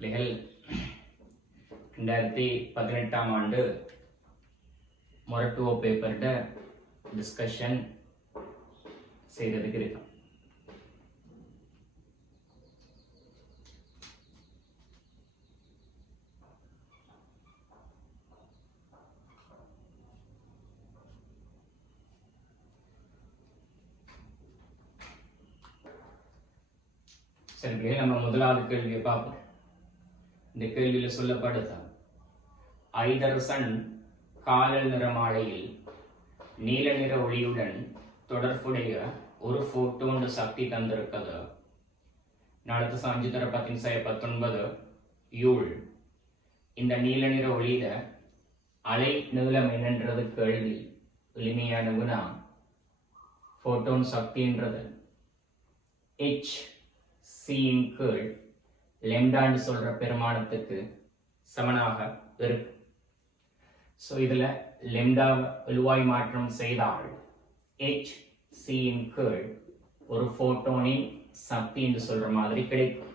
பிள்ளைகள் 2018 ஆண்டு மொரட்டுவோ பேப்பர்ட டிஸ்கஷன் செய்ததுக்கு இருக்கு. சரி, நம்ம முதலாவது கேள்வியை பார்ப்போம். இந்த கேள்வியில் சொல்லப்படுதான் ஐதரசன் காலல் நிற மாலையில் நீல நிற ஒளியுடன் தொடர்புடைய ஒரு போட்டோன் சக்தி தந்திருக்கிறது. நாளத்து 5×10⁻19 யூல். இந்த நீல நிற ஒளியில அலை நீளம் என்னன்றது கேள்வி. எளிமையான வினா. போட்டோன் சக்தின்றது h c இன் கீழ் லெம்டான்னு சொல்ற பெருமானத்துக்கு சமனாக இருக்கு. ஸோ இதுல லெம்டா எழுவாய் மாற்றம் செய்தால் h c இன் கீழ் ஒரு போட்டோனின் சக்தி என்று சொல்ற மாதிரி கிடைக்கும்.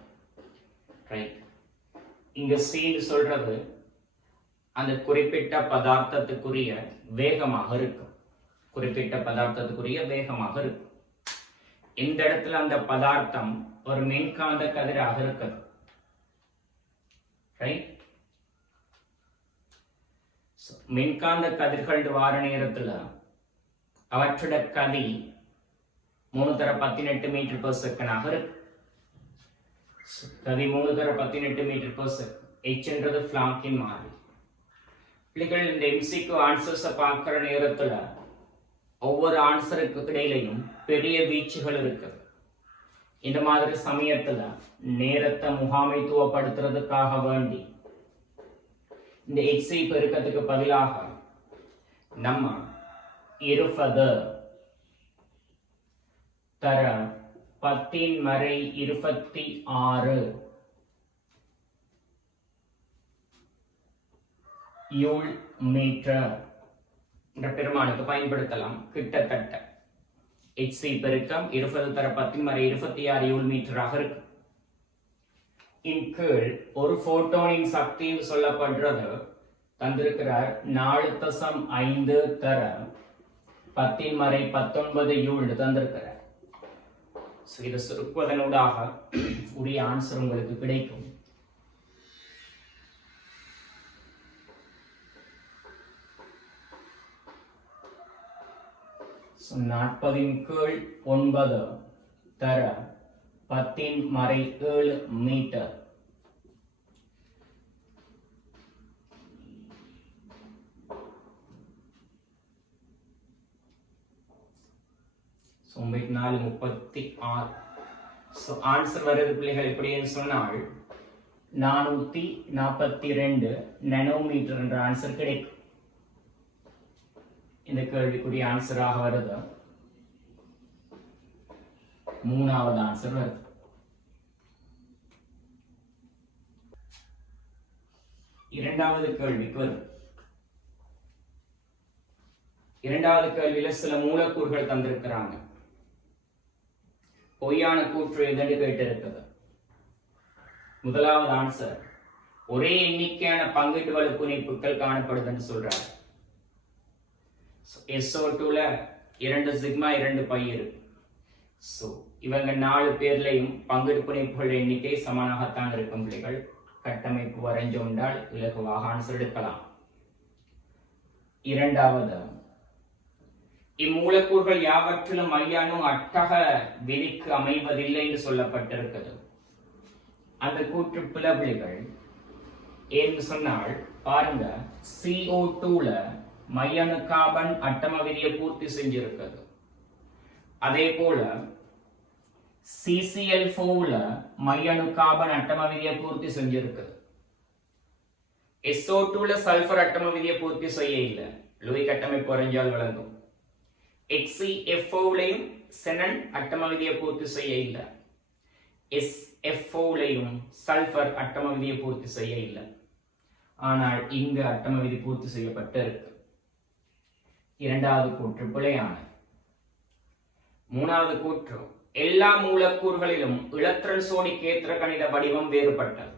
ரைட். இங்க c சொல்றது அந்த குறிப்பிட்ட பதார்த்தத்துக்குரிய வேகமாக இருக்கும். குறிப்பிட்ட பதார்த்தத்துக்குரிய வேகமாக இருக்கும். இந்த இடத்துல அந்த பதார்த்தம் ஒரு மின்காந்த கதிராக இருக்குது. ரைட். மின்காந்த கதிர்கள் வார நேரத்துல அவற்றோட கதி 3×18 மீட்டர்/செகண்டாக இருக்கு. கதி 3×18 மீட்டர்/செகண்ட். h என்றது பிளாங்கின் மாறி. பிள்ளைகள் இந்த எம்சிக்கு ஆன்சர்ஸை பார்க்கிற நேரத்துல ஒவ்வொரு ஆன்சருக்கு இடையிலையும் பெரிய வீச்சுகள் இருக்குது. இந்த மாதிரி சமயத்துல நேரத்தை முகாமைத்துவப்படுத்துறதுக்காக வேண்டி இந்த எக்ஸை பெருக்கத்துக்கு பதிலாக நம்ம 20 தர 10⁻26 யூல் மீட்டர் என்ற பெருமானுக்கு பயன்படுத்தலாம். கிட்டத்தட்ட HC பெருக்கம் 20 தர 10⁻26 யூல் மீட்டராக இருக்கு. இன் கீழ் ஒரு போட்டோனின் சக்தி சொல்லப்படுறது தந்திருக்கிறார் 4.5 தர 10⁻19 யூல் தந்திருக்கிறார். இதை சுருக்குவதனூடாக உரிய ஆன்சர் உங்களுக்கு கிடைக்கும். So 40/9 தர 10⁻7 மீட்டர். So 436. So ஆன்சர் வருது பிள்ளைகள் எப்படின்னு சொன்னால் 442 நானோமீட்டர் என்ற ஆன்சர் கிடைக்கும். இந்த கேள்விக்குரிய ஆன்சராக வருது. மூணாவது ஆன்சர் வருது. இரண்டாவது கேள்விக்கு வருது. இரண்டாவது கேள்வியில சில மூலக்கூறுகள் தந்திருக்கிறாங்க. பொய்யான கூற்று எதுன்னு கேட்டு இருக்குது. முதலாவது ஆன்சர் ஒரே எண்ணிக்கையான பங்கீட்டு வலு புனைப்புகள் காணப்படுதுன்னு சொல்றாங்க. SO2ல 2 சிக்மா 2 பை இருக்கு. சோ இவங்க 4 பேர்லயும் பங்கீடு புனைப்புகள் எண்ணிக்கை சமனாகத்தான் இருக்கும். பிள்ளைகள் கட்டமைப்பு வரைஞ்சோண்டால் இலகுவாக ஆன்சர் எடுக்கலாம். இரண்டாவது, இம்மூலக்கூறுகள் யாவற்றிலும் மையானு அட்டக விதிக்கு அமைவதில்லை என்று சொல்லப்பட்டிருக்கிறது. அந்த கூற்று பிள்ளைகள் ஏன்னு சொன்னால் பாருங்க, CO2ல மையணு கார்பன் அட்டம விதியை பூர்த்தி செஞ்சிருக்கிறது. அதே போல CCl4ல மையணு கார்பன் அட்டம விதியை பூர்த்தி செஞ்சிருக்கிறது. SO2ல சல்பர் அட்டம விதியை பூர்த்தி செய்ய இல்லை. லூய் கட்டமைப்பு வரைஞ்சால் விளங்கும். HCFOலையும் செனன் அட்டம விதியை பூர்த்தி செய்ய இல்லை. SFOலையும் சல்பர் அட்டம விதியை பூர்த்தி செய்ய இல்லை. ஆனால் இங்கு அட்டம விதி பூர்த்தி செய்யப்பட்டு இருக்கு. இரண்டாவது கூற்று பிழையான. மூணாவது கூற்று, எல்லா மூலக்கூறுகளிலும் இலத்திரன் சோடி கேத்திர கணித வடிவம் வேறுபட்டது.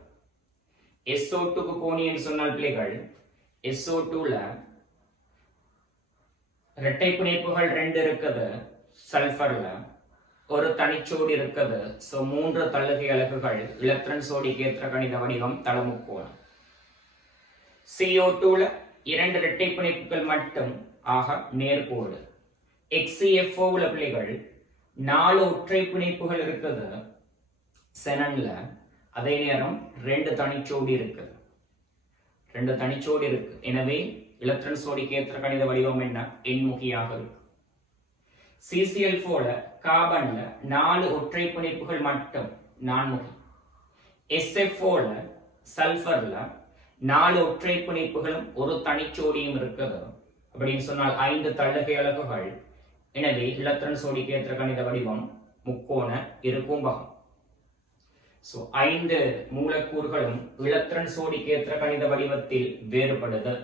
SO2க்கு போனீங்கன்னு சொன்னால் பிள்ளைகள் SO2ல இரட்டை பிணைப்புகள் 2 இருக்குது சல்பர்ல, ஒரு தனிச்சோடி இருக்குது. சோ 3 தள்ளுகை அலகுகள் எலக்ட்ரான் சோடிக்கு ஏற்ற கணித வடிவம் தளமுக்கோணம். CO2ல 2 இரட்டை பிணைப்புகள் மட்டும், ஆக நேர்கோடு. XCFOல பிள்ளைகள் 4 ஒற்றை பிணைப்புகள் இருக்குது செனன்ல, அதே நேரம் 2 தனிச்சோடி இருக்குது. 2 தனிச்சோடி இருக்கு. எனவே எலக்ட்ரான் சோடிக்கு ஏற்ற கணித வடிவம் என்ன? எண்முகியாக இருக்கு. CCl4ல கார்பன்ல 4 ஒற்றை பிணைப்புகள் மட்டும், நான்முகி. SF4ல சல்பர்ல 4 ஒற்றை பிணைப்புகளும் ஒரு தனிச்சோடியும் இருக்குது. அப்படின்னு சொன்னால் 5 தள்ளுகை அலகுகள். எனவே எலக்ட்ரான் சோடிக்கு ஏற்ற கணித வடிவம் முக்கோண இருகூம்பகம். சோ 5 மூலக்கூறுகளும் எலக்ட்ரான் சோடிக்கு ஏற்ற கணித வடிவத்தில் வேறுபடுது.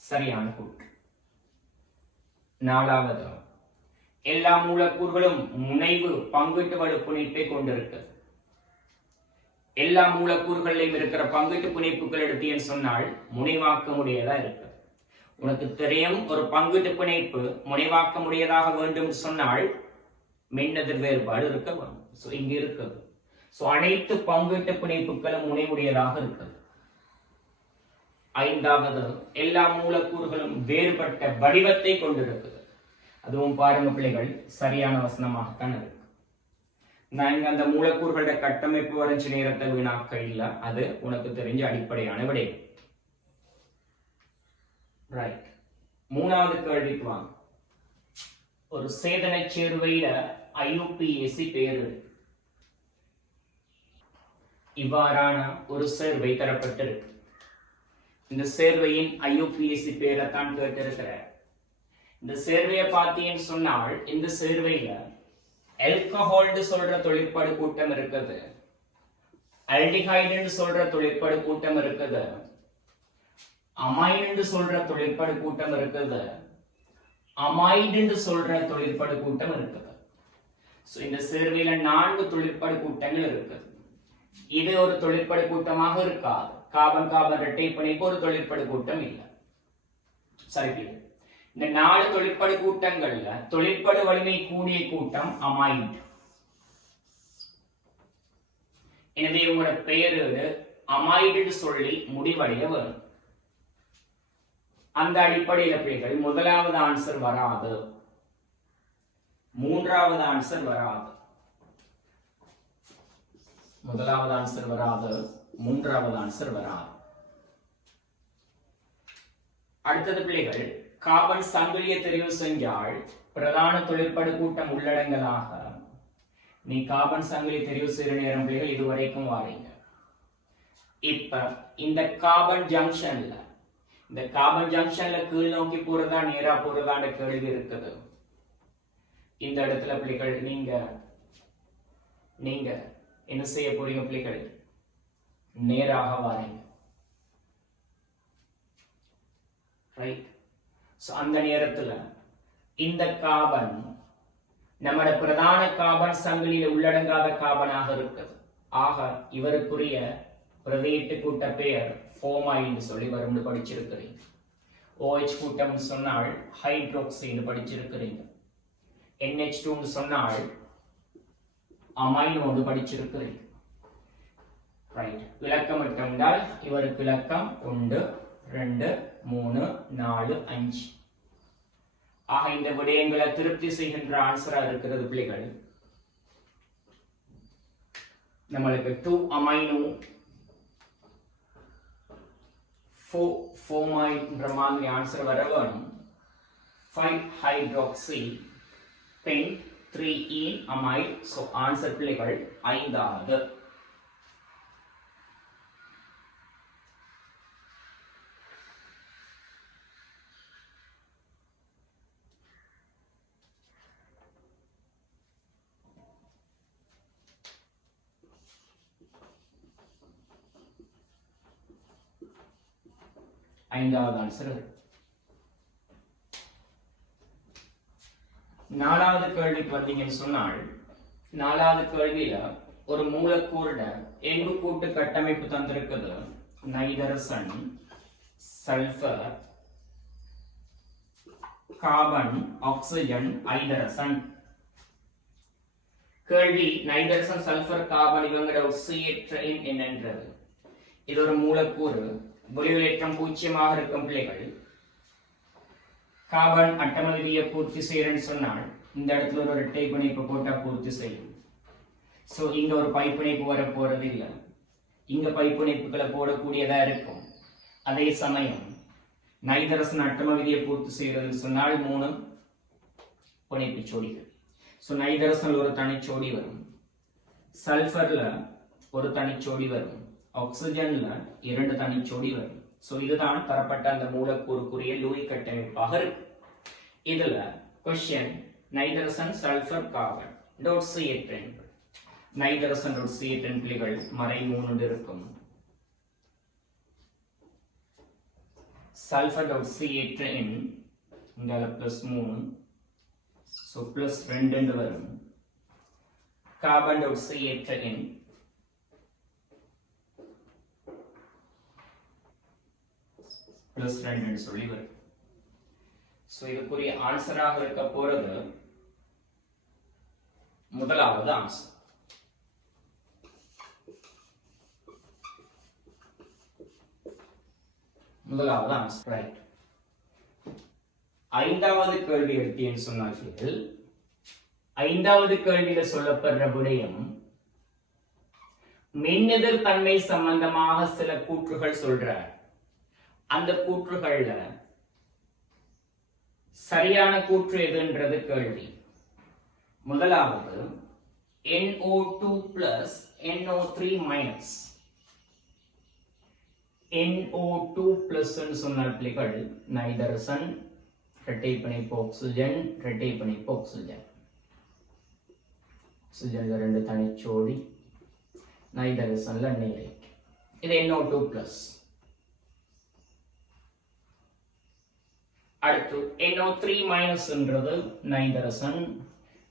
சரியான கூற்று. 4வது, எல்லா மூலக்கூறுகளும் முனைவு பங்கீட்டு வலு பிணைப்பை கொண்டிருக்கு. எல்லா மூலக்கூறுகளிலும் இருக்கிற பங்கீட்டு பிணைப்புகள் எடுத்தீங்கன்னு சொன்னால் முனைவாக்க முடியதா இருக்கு. உனக்கு தெரியும், ஒரு பங்கீட்டு பிணைப்பு முனைவாக்க முடியதாக வேண்டும் சொன்னால் மின்னெதிர் வேறுபாடு இருக்க வேண்டும். சோ இங்க இருக்குது. சோ அனைத்து பங்கீட்டு பிணைப்புகளும் முனைவுடையதாக இருக்குது. 5வது, எல்லா மூலக்கூறுகளும் வேறுபட்ட வடிவத்தை கொண்டிருக்குது. அதுவும் பாருங்க பிள்ளைகள், சரியான வசனமாகத்தான் இருக்கு. நான் இங்க அந்த மூலக்கூறுகளோட கட்டமைப்பு வரைஞ்ச நேரத்தை வீணாக்க இல்ல, அது உனக்கு தெரிஞ்ச அடிப்படையான விடை. ரைட். 3வது கேள்விக்கு வாங்க. ஒரு சேதனை சேர்வையில IUPAC பேரு இவ்வாறான ஒரு சேர்வை தரப்பட்டிருக்கு. இந்த சேர்வையின் IUPAC பேரை தான் கேட்டிருக்கிற. இந்த சேர்வையை பார்த்தீங்கன்னு சொன்னால் இந்த சேர்வையில ஆல்கஹால் சொல்ற தொழிற்படு கூட்டம் இருக்குது, ஆல்டிஹைடு சொல்ற தொழிற்படு கூட்டம் இருக்குது, அமைன் சொல்ற தொழிற்படு கூட்டம் இருக்குது, அமைடு சொல்ற தொழிற்படு கூட்டம் இருக்குது. சோ இந்த சேர்வையில 4 தொழிற்படு கூட்டங்கள் இருக்குது. இது ஒரு தொழிற்படு கூட்டமாக இருக்காது. கார்பன் கார்பன் இரட்டை பிணைப்பு ஒரு தொழிற்படு கூட்டம் இல்லை. சரி, இந்த 4 தொழிற்படு கூட்டங்கள்ல தொழிற்படு வலிமை கூடிய கூட்டம் அமைடு. எனவே உங்களோட பெயரு அமைடு சொல்லி முடிவடைய வரும். அந்த அடிப்படையில் பிள்ளைகள் 1வது ஆன்சர் வராது, 3வது ஆன்சர் வராது. 1வது ஆன்சர் வராது, 3வது ஆன்சர் வராது. அடுத்தது பிள்ளைகள், கார்பன் சங்கிலியை தெரிவு செஞ்சால் பிரதான தொழிற்படு கூட்டம் உள்ளடங்கலாக நீ கார்பன் சங்கிலி தெரிவு செய்யற நேரம் பிள்ளைகள் இதுவரைக்கும் வாரீங்க. இப்ப இந்த கார்பன் ஜங்ஷன்ல கீழ் நோக்கி போறதா நேரா போறதான்ற கேள்வி இருக்குது. இந்த இடத்துல பிள்ளைகள் நீங்க என்ன செய்ய போறீங்க பிள்ளைகள்? நேராக வாரீங்க. ரைட். சோ அந்த நேரத்துல இந்த கார்பன் நம்மட பிரதான கார்பன் சங்கிலியில் உள்ளடங்காத கார்பனாக இருக்குது. ஆக இவருக்குரிய பிரதியீட்டு கூட்ட பெயர் ஃபோமைல் சொல்லி வரும்னு படிச்சிருக்கிறீங்க. OH கூட்டம் சொன்னால் ஹைட்ரோக்சைடு படிச்சிருக்கிறீங்க. NH2 சொன்னால் அமைனோடு படிச்சிருக்கிறீங்க. ரைட். விளக்கம் என்றால் இவருக்கு விளக்கம் 1 2 3 4 5. ஆக இந்த விடயங்களை திருப்தி செய்கின்ற ஆன்சரா இருக்கிறது பிள்ளைகள். நம்மளுக்கு 2 அமைனோ 4 ஃபோமைல் என்ற மாதிரி ஆன்சர் வர வேணும். 5 ஹைட்ராக்சி பென் 3 ஈன் அமைல். சோ ஆன்சர் பிள்ளைகள் 5வது. ஐந்தாவது ஆன்சர். 4வது கேள்விக்கு வந்தீங்கன்னு சொன்னால் 4வது கேள்வியில ஒரு மூலக்கூறுட எண்பு கூட்டு கட்டமைப்பு தந்திருக்குது. நைதரசன், சல்பர், கார்பன், ஆக்சிஜன், ஐதரசன். கேள்வி, நைதரசன், சல்பர், கார்பன் இவங்களோட ஒட்சியேற்ற எண் என்னன்றது. இது ஒரு மூலக்கூறு, ஒளிவிலேற்றம் 0 இருக்கும் பிள்ளைகள். கார்பன் அட்டம விதியை பூர்த்தி செய்யறேன்னு சொன்னால் இந்த இடத்துல ஒரு இரட்டை பிணைப்பு போட்டா பூர்த்தி செய்யும். சோ இங்க ஒரு பைப்பிணைப்பு வர போறது இல்ல, இங்க பைப்பிணைப்புகளை போடக்கூடியதா இருக்கும். அதே சமயம் நைதரசன் அட்டம விதியை பூர்த்தி செய்யறதுன்னு சொன்னால் 3 பிணைப்பு ஜோடிகள். சோ நைதரசன்ல ஒரு தனிச்சோடி வரும், சல்பர்ல ஒரு தனிச்சோடி வரும், ஆக்சிஜன்ல 2 தனிச்சோடி வரும். சோ இதுதான் தரப்பட்ட அந்த மூலக்கூறுக்குரிய லூயி கட்டமைப்பாக இருக்கு. இதுல क्वेश्चन நைதரசன், சல்பர், கார்பன் ஒட்சியேற்ற எண்கள். நைதரசன் ஒட்சியேற்ற எண்கள் மறை 3 இருக்கும். சல்பர் ஒட்சியேற்ற எண் இங்கால +3, சோ +2 என்று வரும். கார்பன் ஒட்சியேற்ற எண் +2 என்று சொல்லி வரும். சோ இதுக்குரிய ஆன்சராக இருக்க போறது முதலாவது ஆன்சர். முதலாவது ஆன்சர் ரைட். ஐந்தாவது கேள்வி எடுத்தேன்னு சொன்னார்கள். ஐந்தாவது கேள்வியில சொல்லப்படுற விடயம் மின்னெதிர் தன்மை சம்பந்தமாக சில கூற்றுகள் சொல்றார். அந்த கூற்றுகள்ல சரியான கூற்று எதுன்றது கேள்வி. முதலாவது NO2 plus NO3 minus. NO2 plus சொன்னால் பிள்ளைகள் நைதரசன், இரட்டை பிணைப்பு ஆக்சிஜன், இரட்டை பிணைப்பு ஆக்சிஜன். ஆக்சிஜன்ல 2 தனிச்சோடி, நைதரசன்ல நேரேட். இது NO2 plus. அடுத்து NO3 minus என்றது நைதரசன்,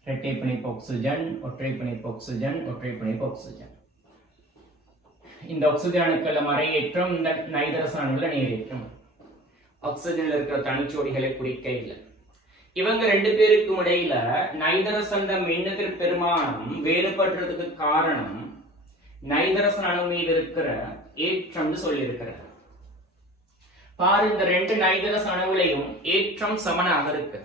இரட்டை பிணைப்பு ஆக்சிஜன், ஒற்றை பிணைப்பு ஆக்சிஜன், ஒற்றை பிணைப்பு ஆக்சிஜன். இந்த ஆக்சிஜன் அணுக்கள மறையேற்றம், இந்த நைதரசன் அணுல நேரேற்றம். ஆக்சிஜன்ல இருக்கிற தனிச்சோடிகளை குறிக்க இல்லை. இவங்க 2 பேருக்கும் இடையில நைதரசன் மின்னெதிர் பெருமானம் வேறுபடுறதுக்கு காரணம் நைதரசன் அணு மீது இருக்கிற ஏற்றம்னு சொல்லி இருக்கிறார். பாரு, இந்த 2 நைதரசன் அணுவிலையும் ஏற்றம் சமனாக இருக்கு.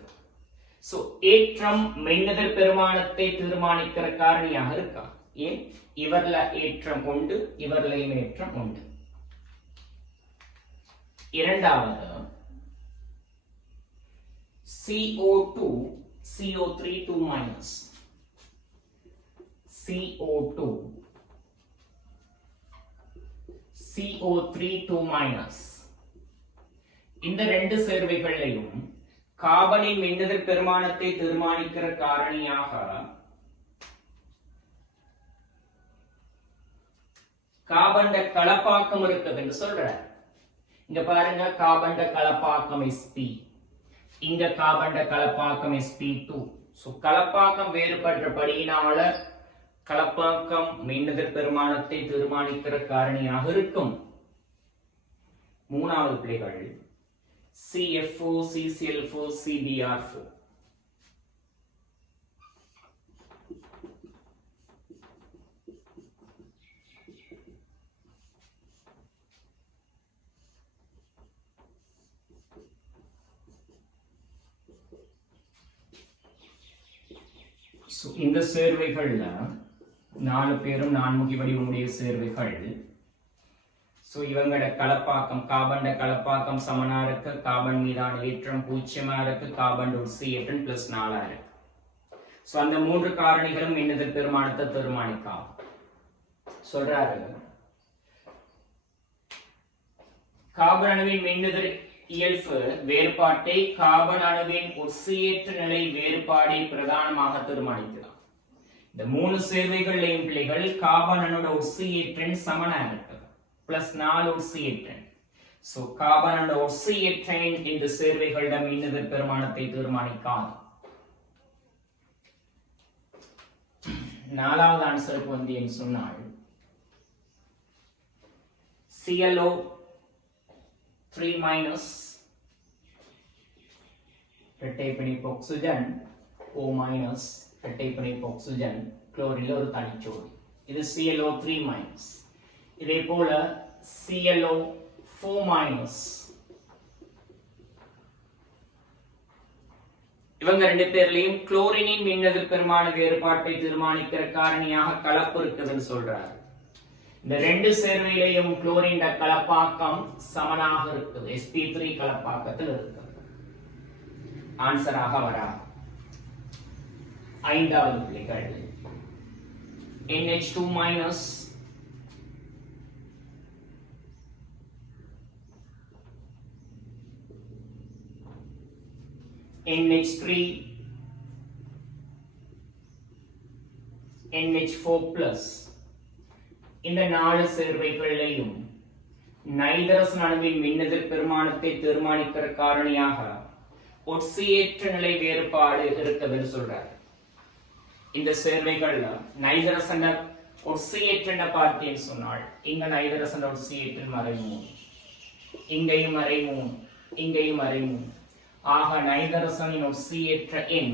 சோ ஏற்றம் மின்னெதிர் பெருமானத்தை தீர்மானிக்கிற காரணியாக இருக்கா? ஏன்? இவர்ல ஏற்றம் உண்டு, இவர்லையும் ஏற்றம் உண்டு. இரண்டாவது CO2 CO3 2 minus. CO2 CO3 2 minus. இந்த 2 சேர்வைகளையும் கார்பனின் மின்னெதிர் பெருமானத்தை தீர்மானிக்கிற காரணியாக கார்பன் கலப்பாக்கம் இருக்குது என்று சொல்ற. இங்க பாருங்க, கார்பன் கலப்பாக்கம் sp, இங்க கார்பன் கலப்பாக்கம் sp2. சோ கலப்பாக்கம் வேறுபட்டபடியினால கலப்பாக்கம் மின்னெதிர் பெருமானத்தை தீர்மானிக்கிற காரணியாக இருக்கும். மூணாவது பிள்ளைகள் CF4 CCl4 CBr4. இந்த சேர்வைகள்ல 4 பேரும் நான்முகி வடிவமுடைய சேர்வைகள். சோ இவங்களோட கலப்பாக்கம், கார்பன் கலப்பாக்கம் சமனா இருக்கு, கார்பன் மீதான ஏற்றம் 0 இருக்கு, கார்பன் ஒட்சியேற்றம் +4 இருக்கு. சோ அந்த 3 காரணிகளும் மின்னெதிர் பெருமானத்தை தீர்மானிக்கும் சொல்றாரு. கார்பன் அணுவின் மின்னெதிர் இயல்பு வேறுபாட்டை கார்பன் அணுவின் ஒட்சியேற்ற நிலை வேறுபாடை பிரதானமாக தீர்மானிக்கலாம். இந்த 3 சேர்வைகளையும் பிள்ளைகள் கார்பன் அணுவோட ஒட்சியேற்றம் சமனா இருக்கு, +4 ஒட்சியேற்றம். சோ கார்பன் அணுவோட ஒட்சியேற்றம் இந்த சேர்வைகளோட மின்னெதிர் பெருமானத்தை தீர்மானிக்காது. நாலாவது ஆன்சருக்கு வந்து என்று சொன்னால் ClO 3 மைனஸ் இரட்டை பிணைப்பு ஆக்சிஜன் O மைனஸ் இரட்டை பிணைப்பு ஆக்சிஜன் குளோரின்ல ஒரு தனிச்சோடி. இது ClO 3 மைனஸ். இதே போல ClO 4 மைனஸ். இவங்க ரெண்டு பேர்லயும் குளோரினின் மின்னெதிர் பெருமான வேறுபாட்டை தீர்மானிக்கிற காரணியாக கலப்பு இருக்குதுன்னு சொல்றாரு. இந்த ரெண்டு சேர்வையிலையும் குளோரின் கலப்பாக்கம் சமனாக இருக்குது. sp3 கலப்பாக்கத்தில் இருக்குது. ஆன்சராக வராது. ஐந்தாவது புள்ளிகள் NH2 minus NH3 NH4 plus. இந்த நாலு சேர்வைகளிலேயும் நைதரசன் அணுவின் மின்னெதிர் பெருமானத்தை தீர்மானிக்கிற காரணியாக ஒட்சியேற்ற நிலை வேறுபாடு இருக்குதுன்னு சொல்றாரு. இந்த சேர்வைகள்ல நைதரசன் ஒட்சியேற்ற பார்த்தேன்னு சொன்னால் இங்க நைதரசன் ஒட்சியேற்ற மறை 3, இங்கேயும் மறை 3, இங்கேயும் மறை 3. ஆக நைதரசனின் ஒட்சியேற்ற எண்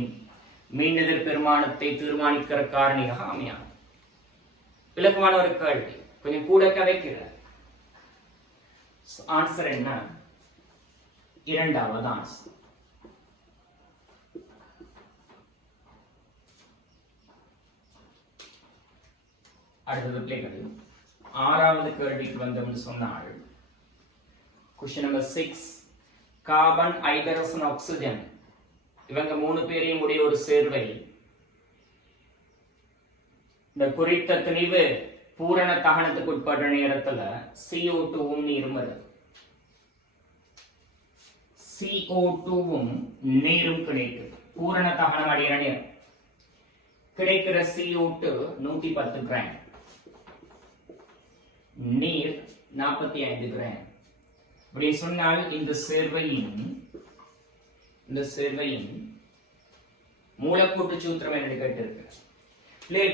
மின்னெதிர் பெருமானத்தை தீர்மானிக்கிற காரணியாக அமையாது. விளக்கமான ஒரு கேள்வி, கொஞ்சம் கூட கதைக்கிறார். ஆன்சர் என்ன? இரண்டாவது ஆன்சர். அடுத்தது பிள்ளைகள் ஆறாவது கேள்விக்கு வந்தோம்னு சொன்னால் क्वेश्चन नंबर 6 கார்பன் ஐதரசன் ஆக்சிஜன் இவங்க மூணு பேரையும் உடைய ஒரு சேர்வை. இந்த குறித்த திணிவு பூரண தகனத்துக்கு உட்பட்ட நேரத்துல CO2வும் நீரும் வருது. CO2வும் நீரும் கிடைக்குது. பூரண தகனம் அடைகிற நேரம் கிடைக்கிற CO2 110 கிராம், நீர் 45 கிராம். அப்படி சொன்னால் இந்த சேர்வையின் மூலக்கூட்டு சூத்திரம் என்ன கேட்டிருக்கு.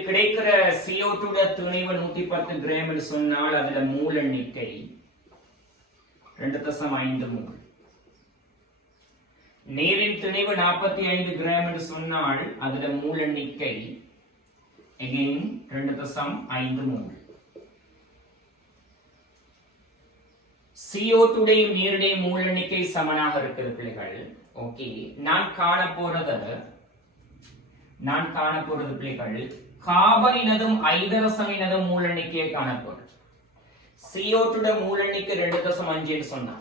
கிடைக்கிற CO2 துணிவு 110 கிராம் சொன்னால் அதுல மூல எண்ணிக்கை 2.5 மூல். நீரின் துணிவு 45 கிராம் என்று சொன்னால் அதுல மூல எண்ணிக்கை 2.5 மூல். CO2 நீருடைய மூல எண்ணிக்கை சமனாக இருக்கிறது பிள்ளைகள். ஓகே, நான் காண போறது பிள்ளைகள் கார்பனினதும் ஐதரசனினதும் மூல எண்ணிக்கையை காணப்போறது. CO2 மூல எண்ணிக்கை 2.5 சொன்னா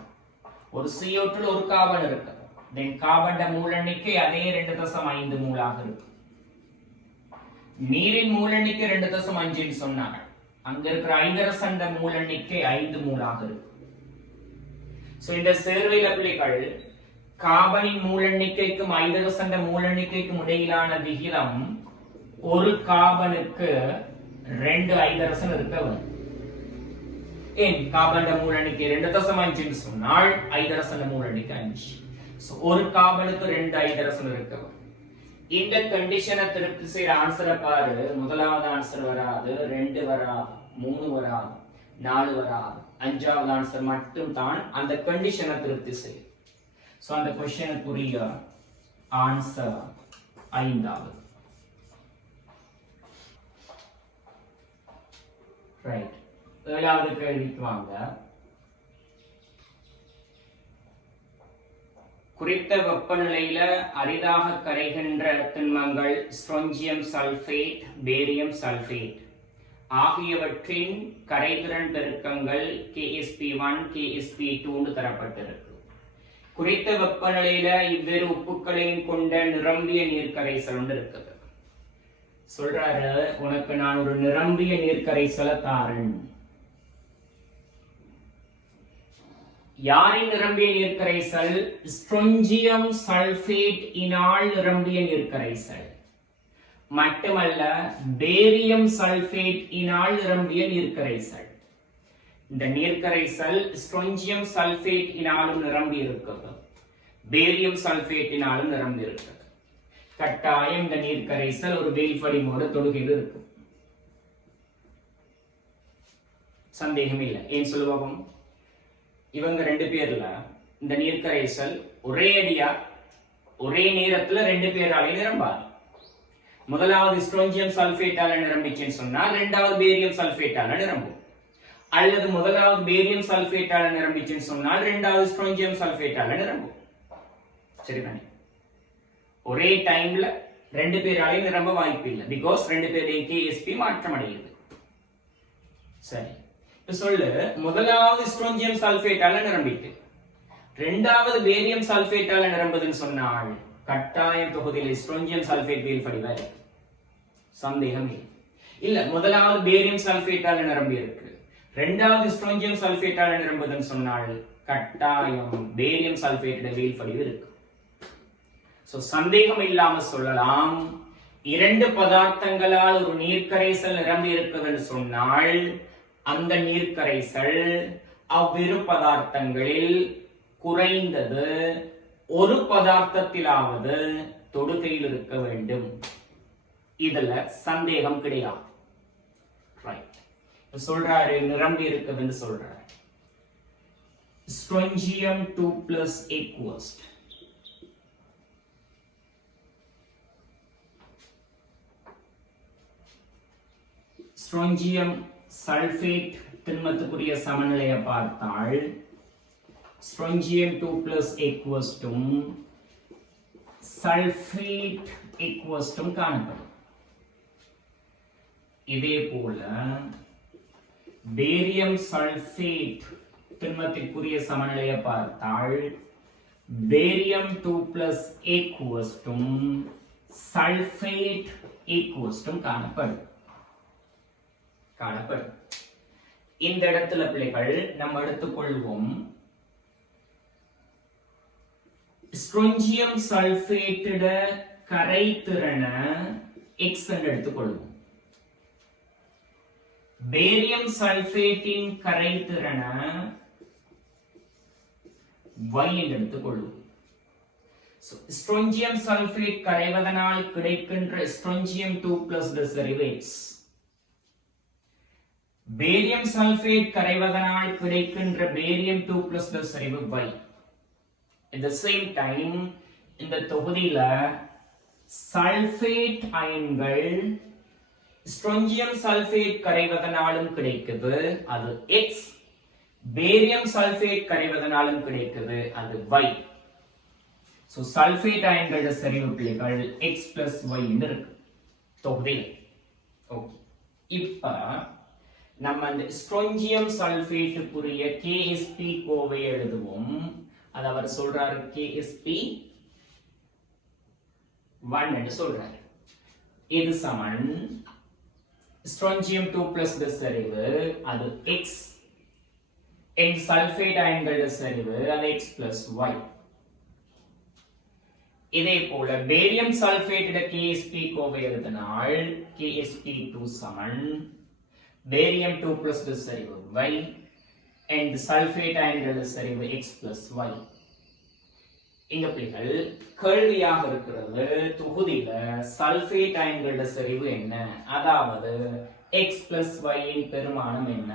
ஒரு CO2 ஒரு கார்பன் இருக்கு. தென் கார்பன் மூல எண்ணிக்கை அதே 2.5 மூலாக இருக்கு. நீரின் மூல எண்ணிக்கை 2.5 சொன்னாங்க. அங்க இருக்கிற ஐதரசன் மூல எண்ணிக்கை 5 மூலாக இருக்கு. சோ இந்த சேர்வையில பிள்ளைகள் கார்பனின் மூல எண்ணிக்கைக்கும் ஐதரசன் மூல எண்ணிக்கைக்கும் இடையிலான விகிதம் ஒரு கார்பனுக்கு 2 ஐதரசன் இருக்க வேண்டும். ஏன் கார்பன் மூல எண்ணிக்கை 2.5 சொன்னால் ஐதரசன் மூல எண்ணிக்கை 5. சோ ஒரு கார்பனுக்கு 2 ஐதரசன் இருக்க வேண்டும். இந்த கண்டிஷனை திருப்தி செய்யற ஆன்சரை பாரு. முதலாவது ஆன்சர் வராது, 2 வராது, 3 வராது, 4 வராது. 5வது ஆன்சர் மட்டும் தான் அந்த கண்டிஷனை திருப்தி செய்யும். சோ அந்த क्वेश्चनக்குரிய ஆன்சர் 5வது. ரைட். 7வது கேள்விக்கு வாங்க. குறித்த வெப்பநிலையில அரிதாக கரைகின்ற திண்மங்கள் ஸ்ட்ரோன்சியம் சல்பேட், பேரியம் சல்பேட் ஆகியவற்றின் கரைதிறன் பெருக்கங்கள் KsP1 KsP2 தரப்பட்டிருக்கு. குறித்த வெப்பநிலையில இவ்வேறு உப்புக்களையும் கொண்ட நிரம்பிய நீர்க்கரைசல் ஒன்று இருக்குது. சொல்றாரு, உனக்கு நான் ஒரு நிரம்பிய நீர்க்கரைசலை தாரேன். யாரின் நிரம்பிய நீர்க்கரைசல்? ஸ்ட்ரோன்சியம் சல்பேட் இனால் நிரம்பிய நீர்க்கரைசல். மட்டுமல்ல, பேரியம் சல்பேட் இனால் நிரம்பிய நீர்க்கரைசல். இந்த நீர்க்கரைசல் ஸ்ட்ரோன்சியம் சல்பேட் இனாலும் நிரம்பி இருக்குது, பேரியம் சல்பேட்டினாலும் நிரம்பி இருக்குது. கட்டாயம் இந்த நீர்க்கரைசல் ஒரு வேல்படிமோட தொடுகையில் இருக்கும். சந்தேகம் இல்லை. ஏன் சொல்லுவோம், இவங்க ரெண்டு பேர்ல இந்த நீர்க்கரைசல் ஒரே அடியா ஒரே நேரத்துல ரெண்டு பேராலையும் நிரம்பாது. முதலாவது ஸ்ட்ரோஞ்சியம் சல்பேட்டால நிரம்பிச்சுன்னு சொன்னால் இரண்டாவது பேரியம் சல்பேட்டால நிரம்பும், அல்லது முதலாவது பேரியம் சல்பேட்டால நிரம்பிச்சுன்னு சொன்னால் இரண்டாவது ஸ்ட்ரோஞ்சியம் சல்பேட்டால நிரம்பும். சரிதானே? ஒரே டைம்ல ரெண்டு பேராலையும் நிரம்ப வாய்ப்பு இல்லை, பிகாஸ் ரெண்டு பேரையும் கேஎஸ்பி மாற்றம் அடையுது. சரி, இப்ப சொல்லு, முதலாவது ஸ்ட்ரோஞ்சியம் சல்பேட்டால நிரம்பிட்டு இரண்டாவது பேரியம் சல்பேட்டால நிரம்புதுன்னு சொன்னால் கட்டாயம் தொகுதியில் ஸ்ட்ரோஞ்சியம் சல்பேட் வீழ்படிவா இருக்கு. சந்தேகம் இல்ல. முதலாவது பேரியம் சல்பேட்டால நிரம்பி இருக்கு, இரண்டாவது ஸ்ட்ரோஞ்சியம் சல்பேட்டால நிரம்புதுன்னு சொன்னால் கட்டாயம் பேரியம் சல்பேட்டோட வீழ்படிவு இருக்கு. சந்தேகம் இல்லாம சொல்லலாம், இரண்டு பதார்த்தங்களால் ஒரு நீர்க்கரைசல் நிரம்பி இருக்குதுன்னு சொன்னால் அந்த நீர்க்கரைசல் அவ்விரு பதார்த்தங்களில் குறைந்தது ஒரு பதார்த்தத்திலாவது தொடுகையில் இருக்க வேண்டும். இதுல சந்தேகம் கிடையாது. சொல்றாரு நிரம்பி இருக்குதுன்னு சொல்றாரு. ஸ்ட்ரோஞ்சியம் 2+ aqueous, ஸ்ட்ரோஞ்சியம் சல்பேட் திண்மத்துக்குரிய சமநிலையை பார்த்தால் ஸ்ட்ரோஞ்சியம் 2+ aqueous சல்பேட் aqueous காணப்படும். இதே போல பேரியம் சல்பேட் திண்மத்திற்குரிய சமநிலையை பார்த்தால் பேரியம் 2+ aqueous சல்பேட் aqueous காணப்படும். இந்த இடத்துல பிள்ளைகள் நம்ம எடுத்துக்கொள்வோம், ஸ்ட்ரோஞ்சியம் சல்பேட்டோட கரைதிறனை X என்று எடுத்துக்கொள்வோம், பேரியம் சல்பேட்டின் கரைதிறனை Y என்று எடுத்துக்கொள்வோம். ஸ்ட்ரோஞ்சியம் சல்பேட் கரைவதனால் கிடைக்கின்ற ஸ்ட்ரோஞ்சியம் 2+ செறிவு X, பேரியம் சல்பேட் கரைவதனால் கிடைக்கின்ற பேரியம் 2+ செறிவு Y. At the same time இந்த தொகுதியில சல்பேட் அயன்கள் ஸ்ட்ரோஞ்சியம் சல்பேட் கரைவதனாலும் கிடைக்குது, அது X, பேரியம் சல்பேட் கரைவதனாலும் கிடைக்குது, அது Y. சோ சல்பேட் அயன்களோட செறிவு பிள்ளைகள் X+Y இருக்கு தொகுதியில். ஓகே, இப்ப நம்ம அந்த ஸ்ட்ரோஞ்சியம் சல்பேட்டுக்குரிய KSP கோவை எழுதுவோம். அது அவர் சொல்றாரு KSP1 என்று சொல்றாரு. இது சமன் ஸ்ட்ரோஞ்சியம் 2+ செறிவு அது X, என் சல்பேட் அயன்களோட செறிவு அது X+Y. இதே போல பேரியம் சல்பேட்டோட KSP கோவை எழுதினால் KSP2 சமன் பேரியம் 2+ செறிவு Y and சல்பேட் அயன்களோட செறிவு X+Y. இங்க பிள்ளைகள் கேள்வியாக இருக்கிறது, தொகுதியில சல்பேட் அயன்களோட செறிவு என்ன, அதாவது X+Y இன் பெருமானம் என்ன?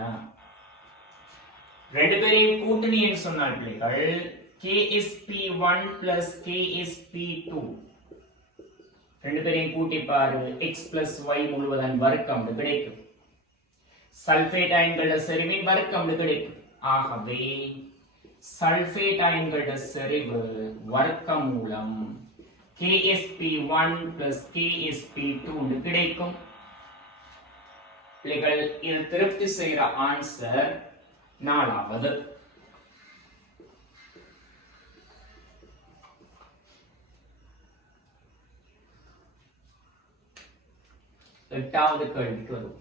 ரெண்டு பேரையும் கூட்டணின்னு சொன்னால் பிள்ளைகள் KSP1 plus KSP2 ரெண்டு பேரையும் கூட்டி பாரு, X+Y முழுவதன் வர்க்கம் கிடைக்கும், சல்பேட் அயன்களோட செறிவின் வர்க்கம் கிடைக்கும். ஆகவே சல்பேட் அயன்களோட செறிவு வர்க்கமூலம் KSP1 plus KSP2 கிடைக்கும். பிள்ளைகள் இது திருப்தி செய்யற ஆன்சர் நாலாவது. எட்டாவது கேள்விக்கு வரும்.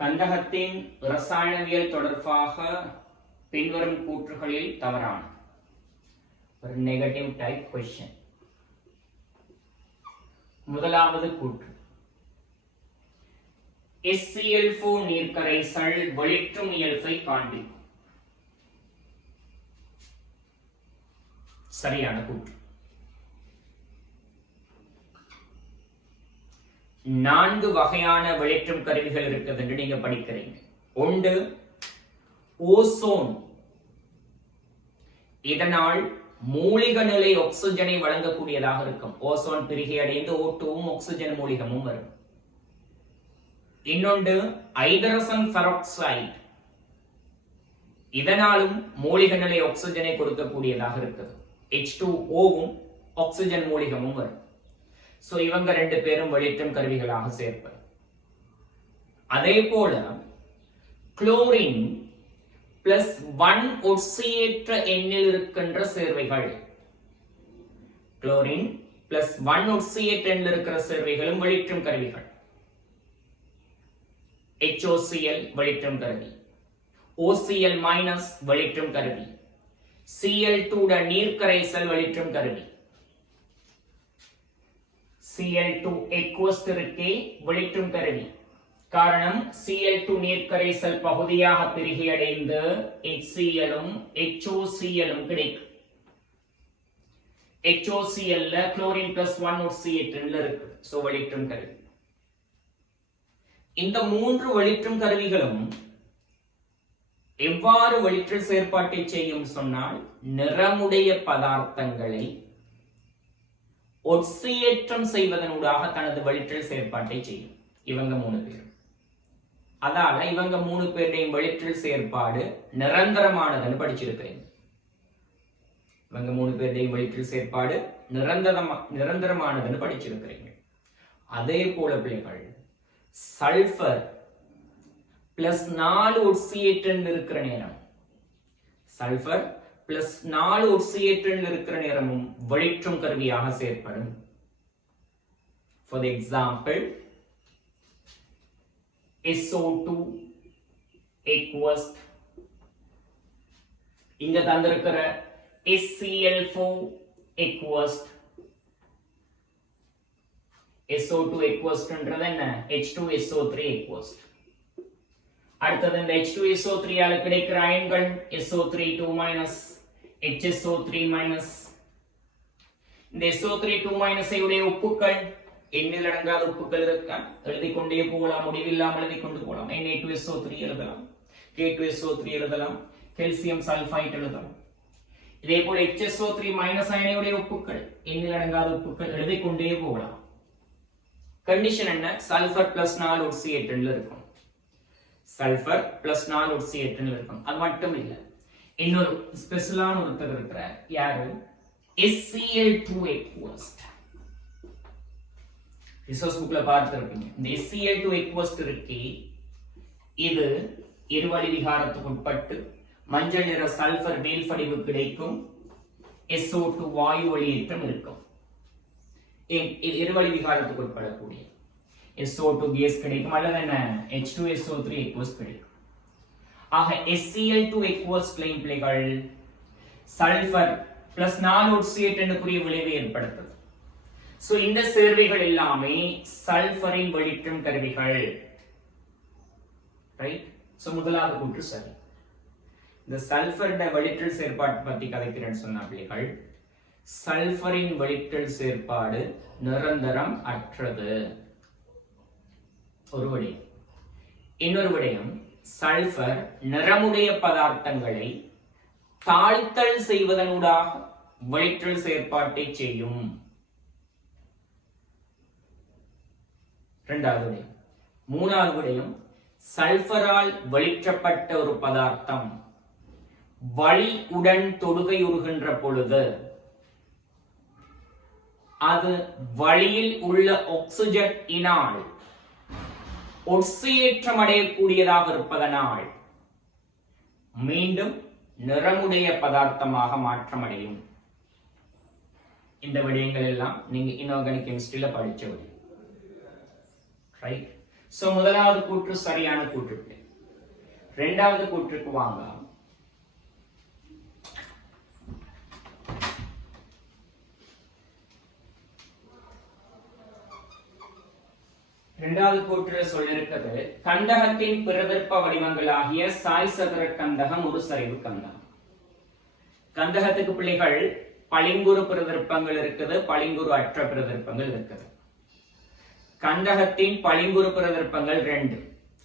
கந்தகத்தின் இரசாயனவியல் தொடர்பாக பின்வரும் கூற்றுகளில் தவறான ஒரு நெகட்டிவ் டைப் क्वेश्चन. முதலாவது கூற்று, HCl4 நீர்க்கரைசல் வெளிற்றும் இயல்பை காண்பிக்கும். சரியான கூற்று. 4 வகையான வெளியேற்றும் கருவிகள் இருக்குது என்று நீங்க படிக்கிறீங்க. ஒன்று ஓசோன். இதனால் மூலிக நிலை ஆக்சிஜனை வழங்கக்கூடியதாக இருக்கும். ஓசோன் பிரிகை அடைந்து O2வும் ஆக்சிஜன் மூலிகமும் வரும். இன்னொன்று ஹைட்ரஜன் பெராக்சைடு. இதனாலும் மூலிக நிலை ஆக்சிஜனை கொடுக்கக்கூடியதாக இருக்குது. H2O-வும் ஆக்சிஜன் மூலிகமும் வரும். சோ இவங்க 2 பேரும் வெளியேற்றும் கருவிகளாக சேர்ப்பது. அதே போல குளோரின் +1 ஒட்சியேற்ற எண்ணில் இருக்கின்ற சேர்வைகள், குளோரின் +1 ஒட்சியேற்ற எண்ணில் இருக்கிற சேர்வைகளும் வெளியேற்றும் கருவிகள். HOCl வெளியேற்றும் கருவி, OCl- வெளியேற்றும் கருவி, Cl2 நீர்க்கரைசல் வெளியேற்றும் கருவி, Cl2 aqueous இருக்கே வெளியேற்றும் கருவி. காரணம் Cl2 நீர்க்கரைசல் பகுதியாக பிரிகை அடைந்து HCl-ம் HOCl-ம் கிடைக்கும். HOCl-ல குளோரின் +1 ஒட்சியேற்றன்ல இருக்கு. சோ வெளியேற்றும் கருவி. இந்த 3 வெளியேற்றும் கருவிகளும் எவ்வாறு வெளியேற்றல் செயற்பாட்டை செய்யும் சொன்னால், நிறமுடைய பதார்த்தங்களை ஒட்சியேற்றம் செய்வதனூடாக தனது வெளியேற்றல் செயற்பாட்டை செய்யும். இவங்க 3 பேர். அதால இவங்க 3 பேருடையும் வெளியேற்றல் செயற்பாடு நிரந்தரமானதுன்னு படிச்சிருக்கிறீங்க. இவங்க 3 பேருடையும் வெளியேற்றல் செயற்பாடு நிரந்தரமானதுன்னு படிச்சிருக்கிறீங்க. அதே போல பிள்ளைகள் சல்பர் +4 ஒட்சியேற்றன் இருக்கிற நேரம், சல்பர் +4 ஒட்சியேற்றன் இருக்கிற நேரமும் வெளியேற்றும் கருவியாக செயற்படும். For the example, SO2 aqueous, இங்க தந்திருக்கிற SCl4 aqueous. SO2 aqueous ன்றது என்ன? H2SO3 aqueous. அடுத்தது இந்த H2SO3 ஆல கிடைக்கிற அயன்கள் SO3 2-, HSO3-. இந்த SO3 2- உடைய உப்புக்கள், எண்ணில் அடங்காத உப்புக்கள் இருக்க, எழுதி கொண்டே போகலாம், முடிவில்லாமல் எழுதி கொண்டு போகலாம். Na2SO3 எழுதலாம், K2SO3 எழுதலாம், கால்சியம் சல்பைட் எழுதலாம். இதே போல HSO3- அயனியுடைய உப்புக்கள், எண்ணில் அடங்காத உப்புக்கள், எழுதி கொண்டே போகலாம். கண்டிஷன் என்ன? சல்பர் +4 ஒட்சியேற்றன்ல இருக்கும். சல்பர் +4 ஒட்சியேற்றன்ல இருக்கும். அது மட்டும் இல்ல, இன்னொரு ஸ்பெஷலான ஒருத்தர் இருக்கிற, யாரு? SCl2 aqueous. ரிசோர்ஸ் புக்ல பார்த்திருப்பீங்க. இந்த SCl2 aqueous இருக்கே, இது இருவழி விகாரத்துக்கு உட்பட்டு மஞ்சள் நிற சல்பர் வேல்படிவு கிடைக்கும். SO2 வாயு வெளியேற்றம் இருக்கும். இது இருவழி விகாரத்துக்கு உட்படக்கூடிய SO2 கேஸ் கிடைக்கும், அல்லது என்ன H2SO3 aqueous கிடைக்கும். ஆக SCl2 aqueous பிள்ளைகள் சல்பர் +4 ஒட்சியேற்றனுக்குரிய விளைவை ஏற்படுத்துது. சோ இந்த சேர்வைகள் எல்லாமே சல்பரின் வெளியேற்றும் கருவிகள். ரைட்? சோ முதலாவது கூற்று சரி. இந்த சல்பரின் வெளியேற்றல் செயற்பாடு பத்தி கதைக்கிறேன்னு சொன்ன பிள்ளைகள், சல்பரின் வெளியேற்றல் செயற்பாடு நிரந்தரம் அற்றது. ஒரு விடயம். இன்னொரு விடயம், சல்பர் நிறமுடைய பதார்த்தங்களை தாழ்த்தல் செய்வதனூடாக வெளியேற்றல் செயற்பாட்டை செய்யும். இரண்டாவது விடயம். மூணாவது விடயம், சல்பரால் வெளியேற்றப்பட்ட ஒரு பதார்த்தம் வளி உடன் தொடுகையுறுகின்ற பொழுது அது வளியில் உள்ள ஆக்சிஜனினால் ஒட்சியேற்றம் அடையக்கூடியதாக இருப்பதனால் மீண்டும் நிறமுடைய பதார்த்தமாக மாற்றமடையும். இந்த விடயங்கள் எல்லாம் நீங்க இன்ஆர்கானிக் கெமிஸ்ட்ரியில படிச்ச விடயம். ரைட்? சோ முதலாவது கூற்று சரியான கூற்று. இரண்டாவது கூற்றுக்கு வாங்க. இரண்டாவது கூற்று சொல்லிருக்கிறது, கந்தகத்தின் பிரதிர்ப்ப வடிவங்களாகிய சாய் சதுர கந்தகம் ஒரு சரிவு கந்தகம். கந்தகத்துக்கு பிள்ளைகள் பளிங்குறு பிரதிர்ப்பங்கள் இருக்குது, பளிங்குறு அற்ற பிரதிர்ப்பங்கள் இருக்குது. கந்தகத்தின் பளிங்குறு பிரதிருப்பங்கள் 2.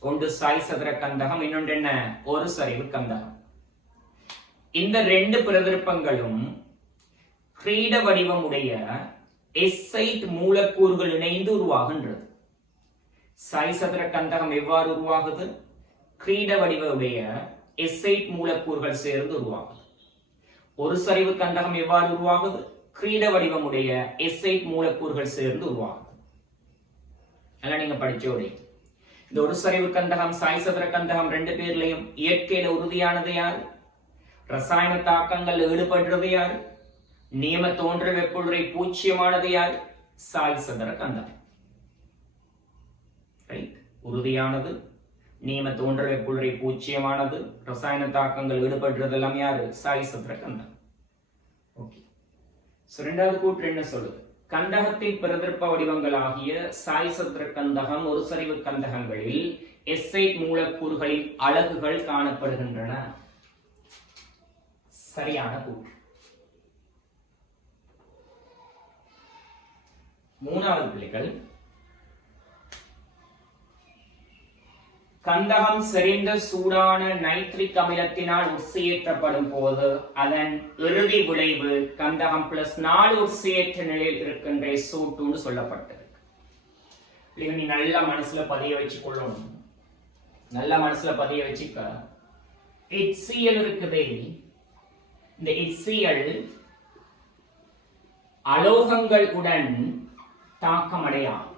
ஒன்று சாய் சதுர கந்தகம், இன்னொன்று என்ன, ஒரு சரிவு கந்தகம். இந்த 2 பிரதிருப்பங்களும் கிரீட வடிவமுடைய எஸ்ஐட் மூலக்கூறுகள் இணைந்து உருவாகின்றது. சாய் சதுர கந்தகம் எவ்வாறு உருவாகுது? கிரீட வடிவமுடைய எஸ்ஐட் மூலக்கூறுகள் சேர்ந்து உருவாகுது. ஒரு சரிவு கந்தகம் எவ்வாறு உருவாகுது? கிரீட வடிவமுடைய எஸ்ஐட் மூலக்கூறுகள் சேர்ந்து உருவாகுது. அதெல்லாம் நீங்க படிச்சோடி. இந்த ஒரு சரிவு கந்தகம் சாய் சதுர கந்தகம் 2 பேர்லயும் இயற்கையில உறுதியானது யாரு? ரசாயன தாக்கங்கள் ஈடுபடுறது யாரு? நியம தோன்ற வெப்புரை பூச்சியமானது யாரு? சாய் சதுர கந்தகம். உறுதியானது, நியம தோன்ற வெப்புரை பூச்சியமானது, ரசாயன தாக்கங்கள் ஈடுபடுறது எல்லாம் யாரு? சாய் சதுர கந்தகம். ஓகே. இரண்டாவது கூற்று என்ன சொல்லுது? கந்தகத்தின் பிரதிருப்ப வடிவங்களாகிய சாய் சதுர கந்தகம், ஒரு சரிவு கந்தகங்களில் எஸ்ஐட் மூலக்கூறுகளின் அலகுகள் காணப்படுகின்றன. சரியான கூற்று. மூணாவது பிள்ளைகள், கந்தகம் செறிந்த சூடான நைட்ரிக் அமிலத்தினால் உற்சியேற்றப்படும் போது அதன் இறுதி விளைவு கந்தகம் +4 உற்சியேற்ற நிலையில் இருக்கின்ற SO2 சொல்லப்பட்டிருக்கு. நீ நல்ல மனசுல பதிய வச்சு கொள்ளணும். நல்ல மனசுல பதிய வச்சுக்க. HCl இருக்குதே, இந்த HCl அலோகங்கள் உடன் தாக்கமடையாது.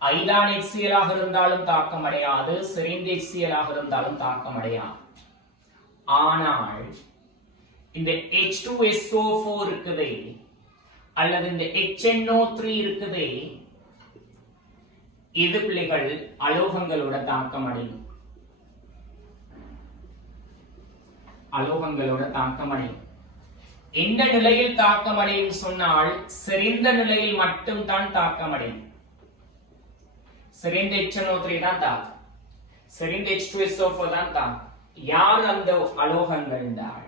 ஐலான் HCl ஆக இருந்தாலும் தாக்கமடையாது, செறிந்த HCl ஆக இருந்தாலும் தாக்கமடையாது. ஆனால் இந்த H2SO4 இருக்குதே அல்லது இந்த HNO3 இருக்குதே, இது பிள்ளைகள் அலோகங்களோட தாக்கமடையும். அலோகங்களோட தாக்கமடையும். எந்த நிலையில் தாக்கமடையும் சொன்னால் செறிந்த நிலையில் மட்டும் தான் தாக்கமடையும். செறிந்த HNO3 தான் தாக்கம், செறிந்த H2SO4 தான் தாக்கம். யார் அந்த அலோகங்கள் என்றால்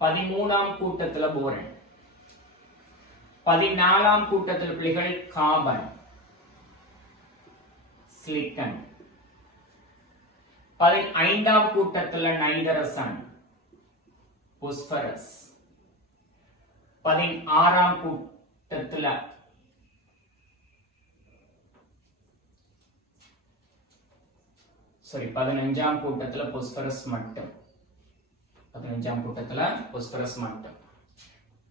13ஆம் கூட்டத்துல போரன், 14ஆம் கூட்டத்தில் பிள்ளைகள் கார்பன், சிலிக்கன், 15ஆம் கூட்டத்துல நைதரசன், பாஸ்பரஸ், 16ஆம் கூட்டத்துல சாரி 15ஆம் கூட்டத்துல பாஸ்பரஸ் மட்டும், 15ஆம் கூட்டத்துல பாஸ்பரஸ் மட்டும்,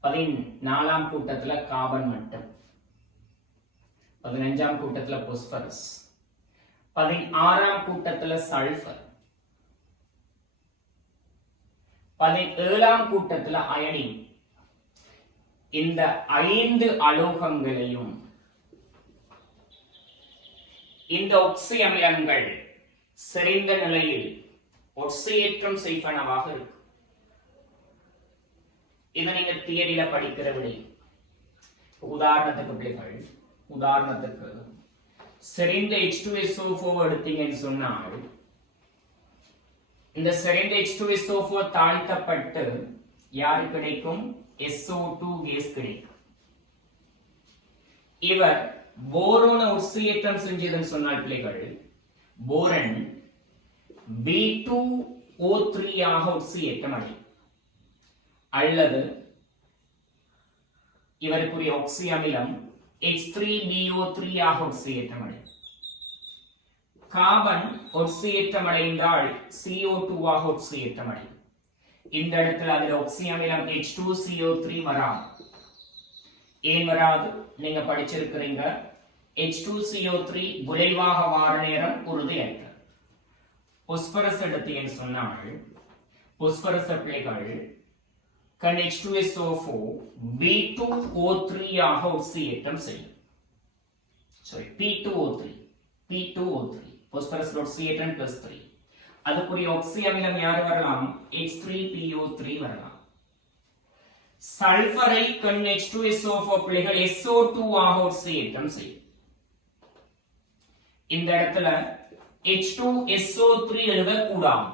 14ஆம் கூட்டத்துல கார்பன் மட்டும், 15ஆம் கூட்டத்துல பாஸ்பரஸ், 16ஆம் கூட்டத்துல சல்பர், 17ஆம் கூட்டத்துல அயனின். இந்த 5 அலோகங்களையும் இந்த ஒக்சி அமிலங்கள் செறிந்த நிலையில் ஒட்சியேற்றம் செய்வனவாக இருக்கு. இதை நீங்க தியரியில படிக்கிற விட. உதாரணத்துக்கு பிள்ளைகள், உதாரணத்துக்கு செறிந்த H2SO4 எடுத்தீங்கன்னு சொன்னால், இந்த செறிந்த H2SO4 தாழ்த்தப்பட்டு யாரு கிடைக்கும்? SO2 கேஸ் கிடைக்கும். இவர் போரோன உட்சியேற்றம் செஞ்சதுன்னு சொன்னால் பிள்ளைகள், போரன் B2O3 ஆக உட்சியேற்றம் அடையும். அல்லது இவருக்குரிய ஒக்சி அமிலம் H3BO3 ஆக உட்சியேற்றம் அடையும். கார்பன் உட்சியேற்றம் அடைந்தால் CO2 ஆக உட்சியேற்றம் அடையும். இந்த இடத்துல அதுல ஒக்சி அமிலம் H2CO3 வராது. ஏன் வராது? நீங்க படிச்சிருக்கிறீங்க, H2CO3 விரைவாக வார நேரம் உறுதியற்ற. பாஸ்பரஸ் எடுத்தீங்கன்னு சொன்னால், பாஸ்பரஸ் பிள்ளைகள் கண் H2SO4 B2O3 ஆக உட்சியேற்றம் செய்யும். சாரி, P2O3 பாஸ்பரஸ் உட்சியேற்றம் +3. அதுக்குரிய ஒக்சி அமிலம் யாரு வரலாம்? H3PO3 வரலாம். சல்பரை கண் H2SO4 பிள்ளைகள் SO2 ஆக உட்சியேற்றம் செய்யும். இந்த இடத்துல H2SO3 எழுதக்கூடாது.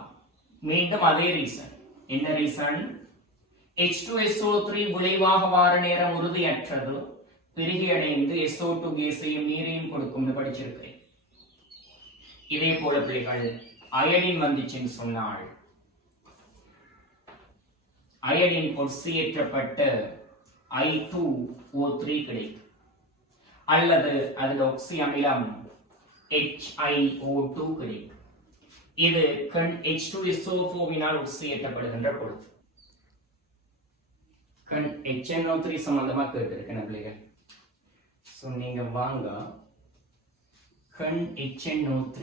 மீண்டும் அதே ரீசன். என்ன ரீசன்? H2SO3 விளைவாக வார நேரம் உறுதியற்றது. இறுகி அடைந்து SO2 கேஸையும் நீரையும் கொடுக்கும்னு படிச்சிருக்கிறேன். இதே போல பிள்ளைகள் அயடின் வந்துச்சுன்னு சொன்னால் அயடின் ஒட்சியேற்றப்பட்ட I2O3 கிடைக்கும், அல்லது அதில் ஒக்சி அமிலம் HiO2 கிடைக்கும். இது H2SO4வினால் ஒட்சியேற்றப்படுகின்ற பொழுது HNO3 சம்பந்தமா கேட்டிருக்கேன் பிள்ளைகள். ஸோ நீங்க வாங்க HNO3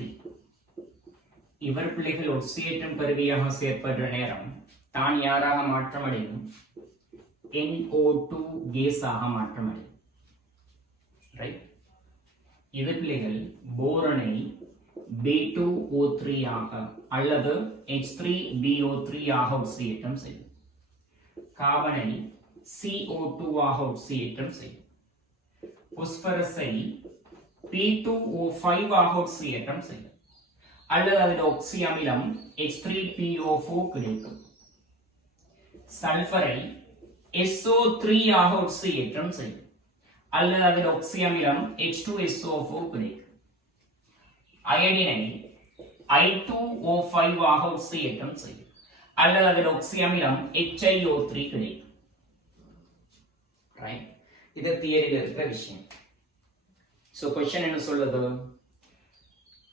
இவர் பிள்ளைகள் ஒட்சியேற்றும் கருவியாக செயற்படுற நேரம் தான் யாராக மாற்றமடையும்? NO2 கேஸாக மாற்றமடையும். ரைட். இது பிள்ளைகள் போரனை B2O3 ஆக அல்லது H3BO3 ஆக ஒட்சியேற்றம் செய்யும். கார்பனை CO2 ஆக ஒட்சியேற்றம் செய்யும். பாஸ்பரஸை P2O5 ஆக ஒட்சியேற்றம் செய்யும், அல்லது அதில் ஒக்சி அமிலம் H3PO4 கிடைக்கும். சல்பரை SO3 ஆக ஒட்சியேற்றம் செய்யும், அல்லது அதில் ஒக்சி அமிலம் H2SO4 கிடைக்கும். அயடினை I2O5 ஆக ஒட்சியேற்றம் செய்யும், அல்லது அதில் ஒக்சி அமிலம் HiO3 கிடைக்கும். ரைட். இது தியரியில் இருக்கிற விஷயம். சோ क्वेश्चन என்ன சொல்லுது?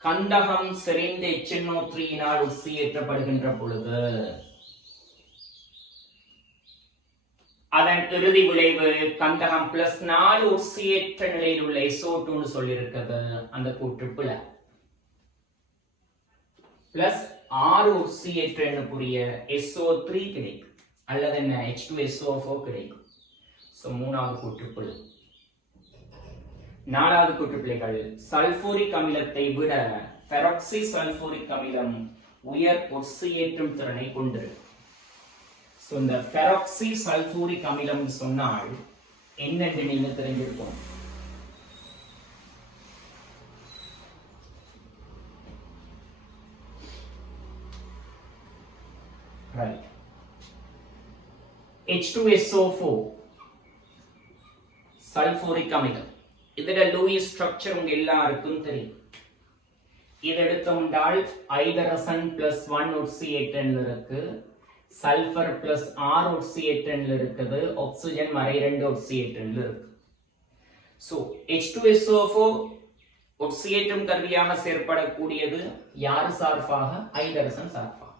கந்தகம் செறிந்த HNO3யினால் ஒட்சியேற்றப்படுகின்ற பொழுது அதன் இறுதி விளைவு கந்தகம் +4 ஒட்சியேற்ற நிலையில் உள்ள SO2 ன்னு சொல்லி இருக்குது. அந்த கூற்று பிழை. +6 ஒட்சியேற்ற எண்ணக்கூடிய SO3 கிடைக்கும், அல்லது என்ன H2SO4 கிடைக்கும். சோ மூணாவது கூற்று பிழை. நாலாவது கூற்று பிள்ளைகள் சல்பூரிக் அமிலத்தை விட பெராக்சி சல்பூரிக் அமிலம் உயர் ஒட்சியேற்றும் திறனை கொண்டிருக்கு. சோ இந்த பெராக்சி சல்பூரிக் அமிலம் சொன்னால் என்னன்னு நீங்க தெரிஞ்சிருக்கோம். ரைட். H2SO4 சல்பூரிக் அமிலம். இதோட லூயிஸ் ஸ்ட்ரக்சர் உங்க எல்லாருக்கும் தெரியும். இது எடுத்தோம்னால் ஐதரசன் +1 ஒட்சியேற்றன்ல இருக்கு, சல்பர் +6 ஒட்சியேற்றன்ல இருக்குது, ஆக்சிஜன் -2 ஒட்சியேற்றன்ல இருக்கு. சோ H2SO4 ஒட்சியேற்றும் கருவியாக செயற்படக்கூடியது யாரு சார்பாக? ஐதரசன் சார்பாக.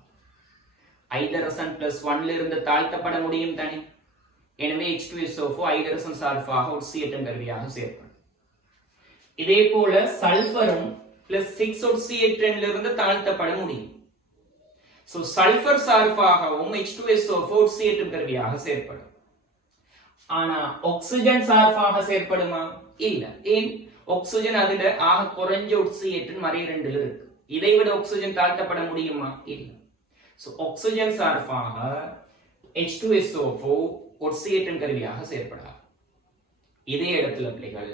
ஐதரசன் +1ல இருந்து தாழ்த்தப்பட முடியும் தானே. எனவே H2SO4 ஐதரசன் சார்பாக ஒட்சியேற்றும் கருவியாக செயற்படும். இதே போல சல்பரும் +6 ஒட்சியேற்றன்ல இருந்து தாழ்த்தப்பட முடியும். சோ சல்பர் சார்பாகவும் H2SO4 ஒட்சியேற்றும் கருவியாக செயற்படும். ஆனா ஆக்சிஜன் சார்பாக செயற்படுமா? இல்ல. ஏன்? ஆக்சிஜன் அதுல ஆக குறைஞ்ச ஒட்சியேற்றம் -2ல இருக்கு. இதை விட ஆக்சிஜன் தாழ்த்தப்பட முடியுமா? இல்ல. சோ ஆக்சிஜன் சார்பாக H2SO4 ஒட்சியேற்றும் கருவியாக செயற்படாது. இதே இடத்துல பிள்ளைகள்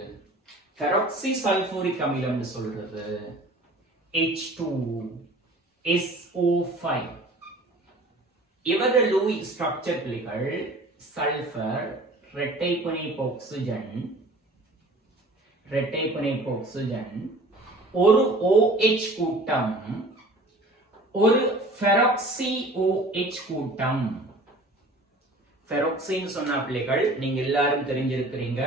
பெராக்சி சல்பூரிக் அமிலம் சொல்றது H2SO5. இவர லூயிஸ் ஸ்ட்ரக்சர் பிள்ளைகள் சல்பர் இரட்டை பிணைப்பு ஆக்சிஜன் ஒரு OH கூட்டம் ஒரு பெராக்சி OH கூட்டம். பெராக்சின்னு சொன்ன பிள்ளைகள் நீங்க எல்லாரும் தெரிஞ்சிருக்கிறீங்க.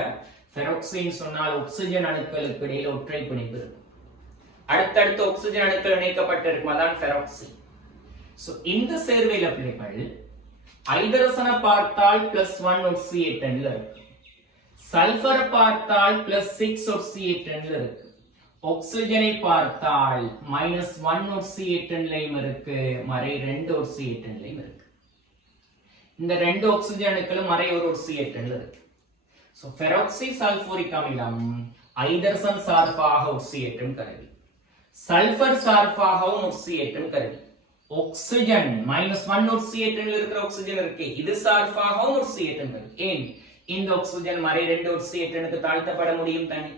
பெராக்சின்னு சொன்னால் ஆக்சிஜன் அணுக்களுக்கு இடையில ஒற்றை பிணைப்பு இருக்கும். அடுத்தடுத்த ஆக்சிஜன் அணுக்கள் இணைக்கப்பட்டிருக்கும், அதான் பெராக்சி. சோ இந்த சேர்வையில பிள்ளைகள் ஐதரசனை பார்த்தால் +1 ஒட்சியேற்றன்ல இருக்கு, சல்பரை பார்த்தால் +6 ஒட்சியேற்றன்ல இருக்கு, ஆக்சிஜனை பார்த்தால் -1 ஒட்சியேற்றன்லயும் இருக்கு, -2 ஒட்சியேற்றன்லயும் இருக்கு. இந்த 2 ஆக்சிஜன் அணுக்களும் -1 ஒட்சியேற்றன்ல இருக்கு. சோ பெராக்சி சல்பூரிக் அமிலம் ஐதரசன் சார்பாக ஒட்சியேற்றும் கருவி, சல்பர் சார்பாகவும் ஒட்சியேற்றும் கருவி. ஆக்சிஜன் -1 ஒட்சியேற்றன்ல இருக்கிற ஆக்சிஜன் இருக்கு, இது சார்பாகவும் ஒட்சியேற்றும் கருவி. ஏன்? இந்த ஆக்சிஜன் -2 ஒட்சியேற்றனுக்கு தாழ்த்தப்பட முடியும் தானே.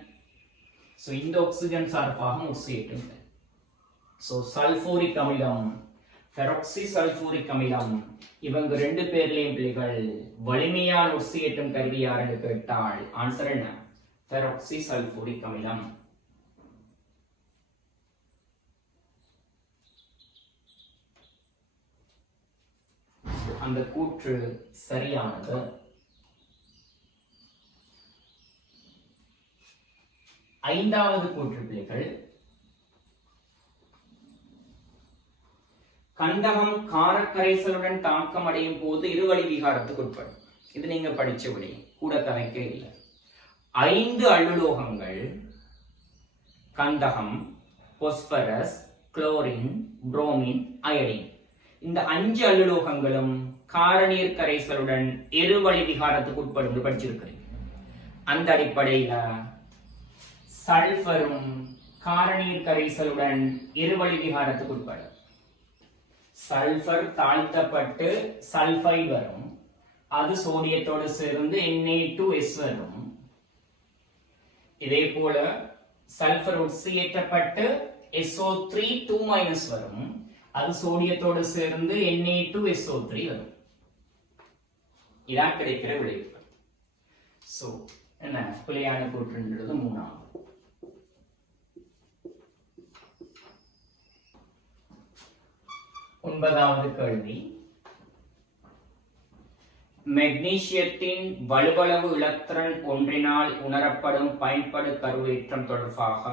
சோ இந்த ஆக்சிஜன் சார்பாகவும் ஒட்சியேற்றும் கருவி. சோ சல்பூரிக் அமிலம், பெராக்சி சல்பூரிக் அமிலம், இவங்க 2 பேர்லயும் பிள்ளைகள் வலிமையான ஒட்சியேற்றும் கருவி யாருன்னு கேட்டால் ஆன்சர் என்ன? பெராக்சி சல்பூரிக் அமிலம். அந்த கூற்று சரியானது. ஐந்தாவது கூற்று பிள்ளைகள், கந்தகம் காரக்கரைசலுடன் தாக்கம் அடையும் போது இருவழி விகாரத்துக்கு உட்படும். இது நீங்க படிச்ச விட கூட கணக்கே இல்லை. 5 அல்லுலோகங்கள் கந்தகம், பொஸ்பரஸ், குளோரின், புரோமின், அயடின், இந்த 5 அல்லுலோகங்களும் காரநீர் கரைசலுடன் இருவழி விகாரத்துக்கு உட்படும் படிச்சிருக்கிறீங்க. அந்த அடிப்படையில சல்பரும் காரநீர் கரைசலுடன் இருவழி விகாரத்துக்கு உட்படும். சல்பர் தாழ்த்தப்பட்டு சல்பைடு வரும், அது சோடியத்தோடு சேர்ந்து Na2S வரும். இதே போல சல்பர் ஒட்சியேற்றப்பட்டு SO3 2- வரும், அது சோடியத்தோடு சேர்ந்து Na2SO3 வரும். இதான் கிடைக்கிற விளைவு. சோ என்ன பிழையான கூற்றுன்றது 3ஆவது. 9வது கேள்வி, மெக்னீசியத்தின் வலுவளவு இலத்திரன் ஒன்றினால் உணரப்படும் பயன்படு கருவேற்றம் தொடர்பாக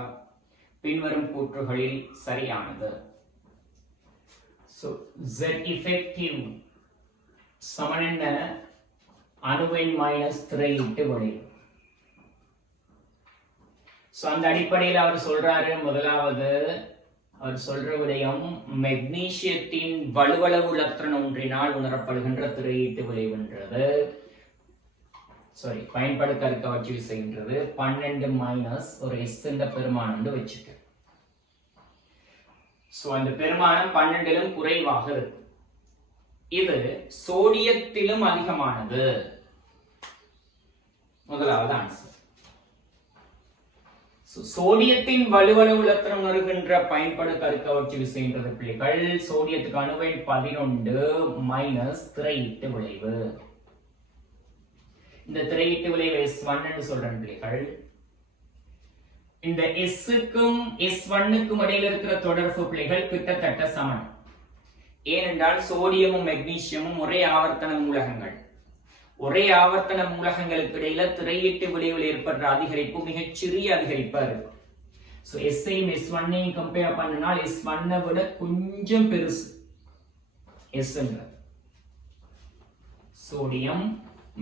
பின்வரும் கூற்றுகளில் சரியானது. Z effective சமன் என்ன? அணுவின் -3 விளைவு. அந்த அடிப்படையில் அவர் சொல்றாரு, முதலாவது அவர் சொல்ற விடயம் மெக்னீசியத்தின் வலுவளவு இலத்திரன் ஒன்றினால் உணரப்படுகின்ற திரையீட்டு விளைவுன்றது பயன்படு கருக்க வச்சு விசைன்றது 12- ஒரு S என்ற பெருமானம் வச்சுக்க. அந்த பெருமானம் 12லும் குறைவாக இருக்கு. இது சோடியத்திலும் அதிகமானது. முதலாவது ஆன்சர். சோடியத்தின் வலுவளவு இலத்திரன் உணர்கின்ற பயன்படு கருக்கவர்ச்சி விசைன்றது பிள்ளைகள் சோடியத்துக்கு அணுவெண் 11 திரையீட்டு விளைவு. இந்த திரையீட்டு விளைவு S1 என்று சொல்றேன் பிள்ளைகள். இந்த S-க்கும் S1-க்கும் இடையில இருக்கிற தொடர்பு பிள்ளைகள் கிட்டத்தட்ட சமம். ஏனென்றால் சோடியமும் மெக்னீசியமும் ஒரே ஆவர்த்தன மூலகங்கள். ஒரே ஆவர்த்தன மூலகங்களுக்கு இடையில திரையீட்டு விளைவில் ஏற்படுற அதிகரிப்பு மிகச் சிறிய அதிகரிப்பா இருக்கு. S-ஐயும் S1-ஐயும் கம்பேர் பண்ணினால் S1-ஐ விட கொஞ்சம் பெருசு S-ன்ற. Sodium,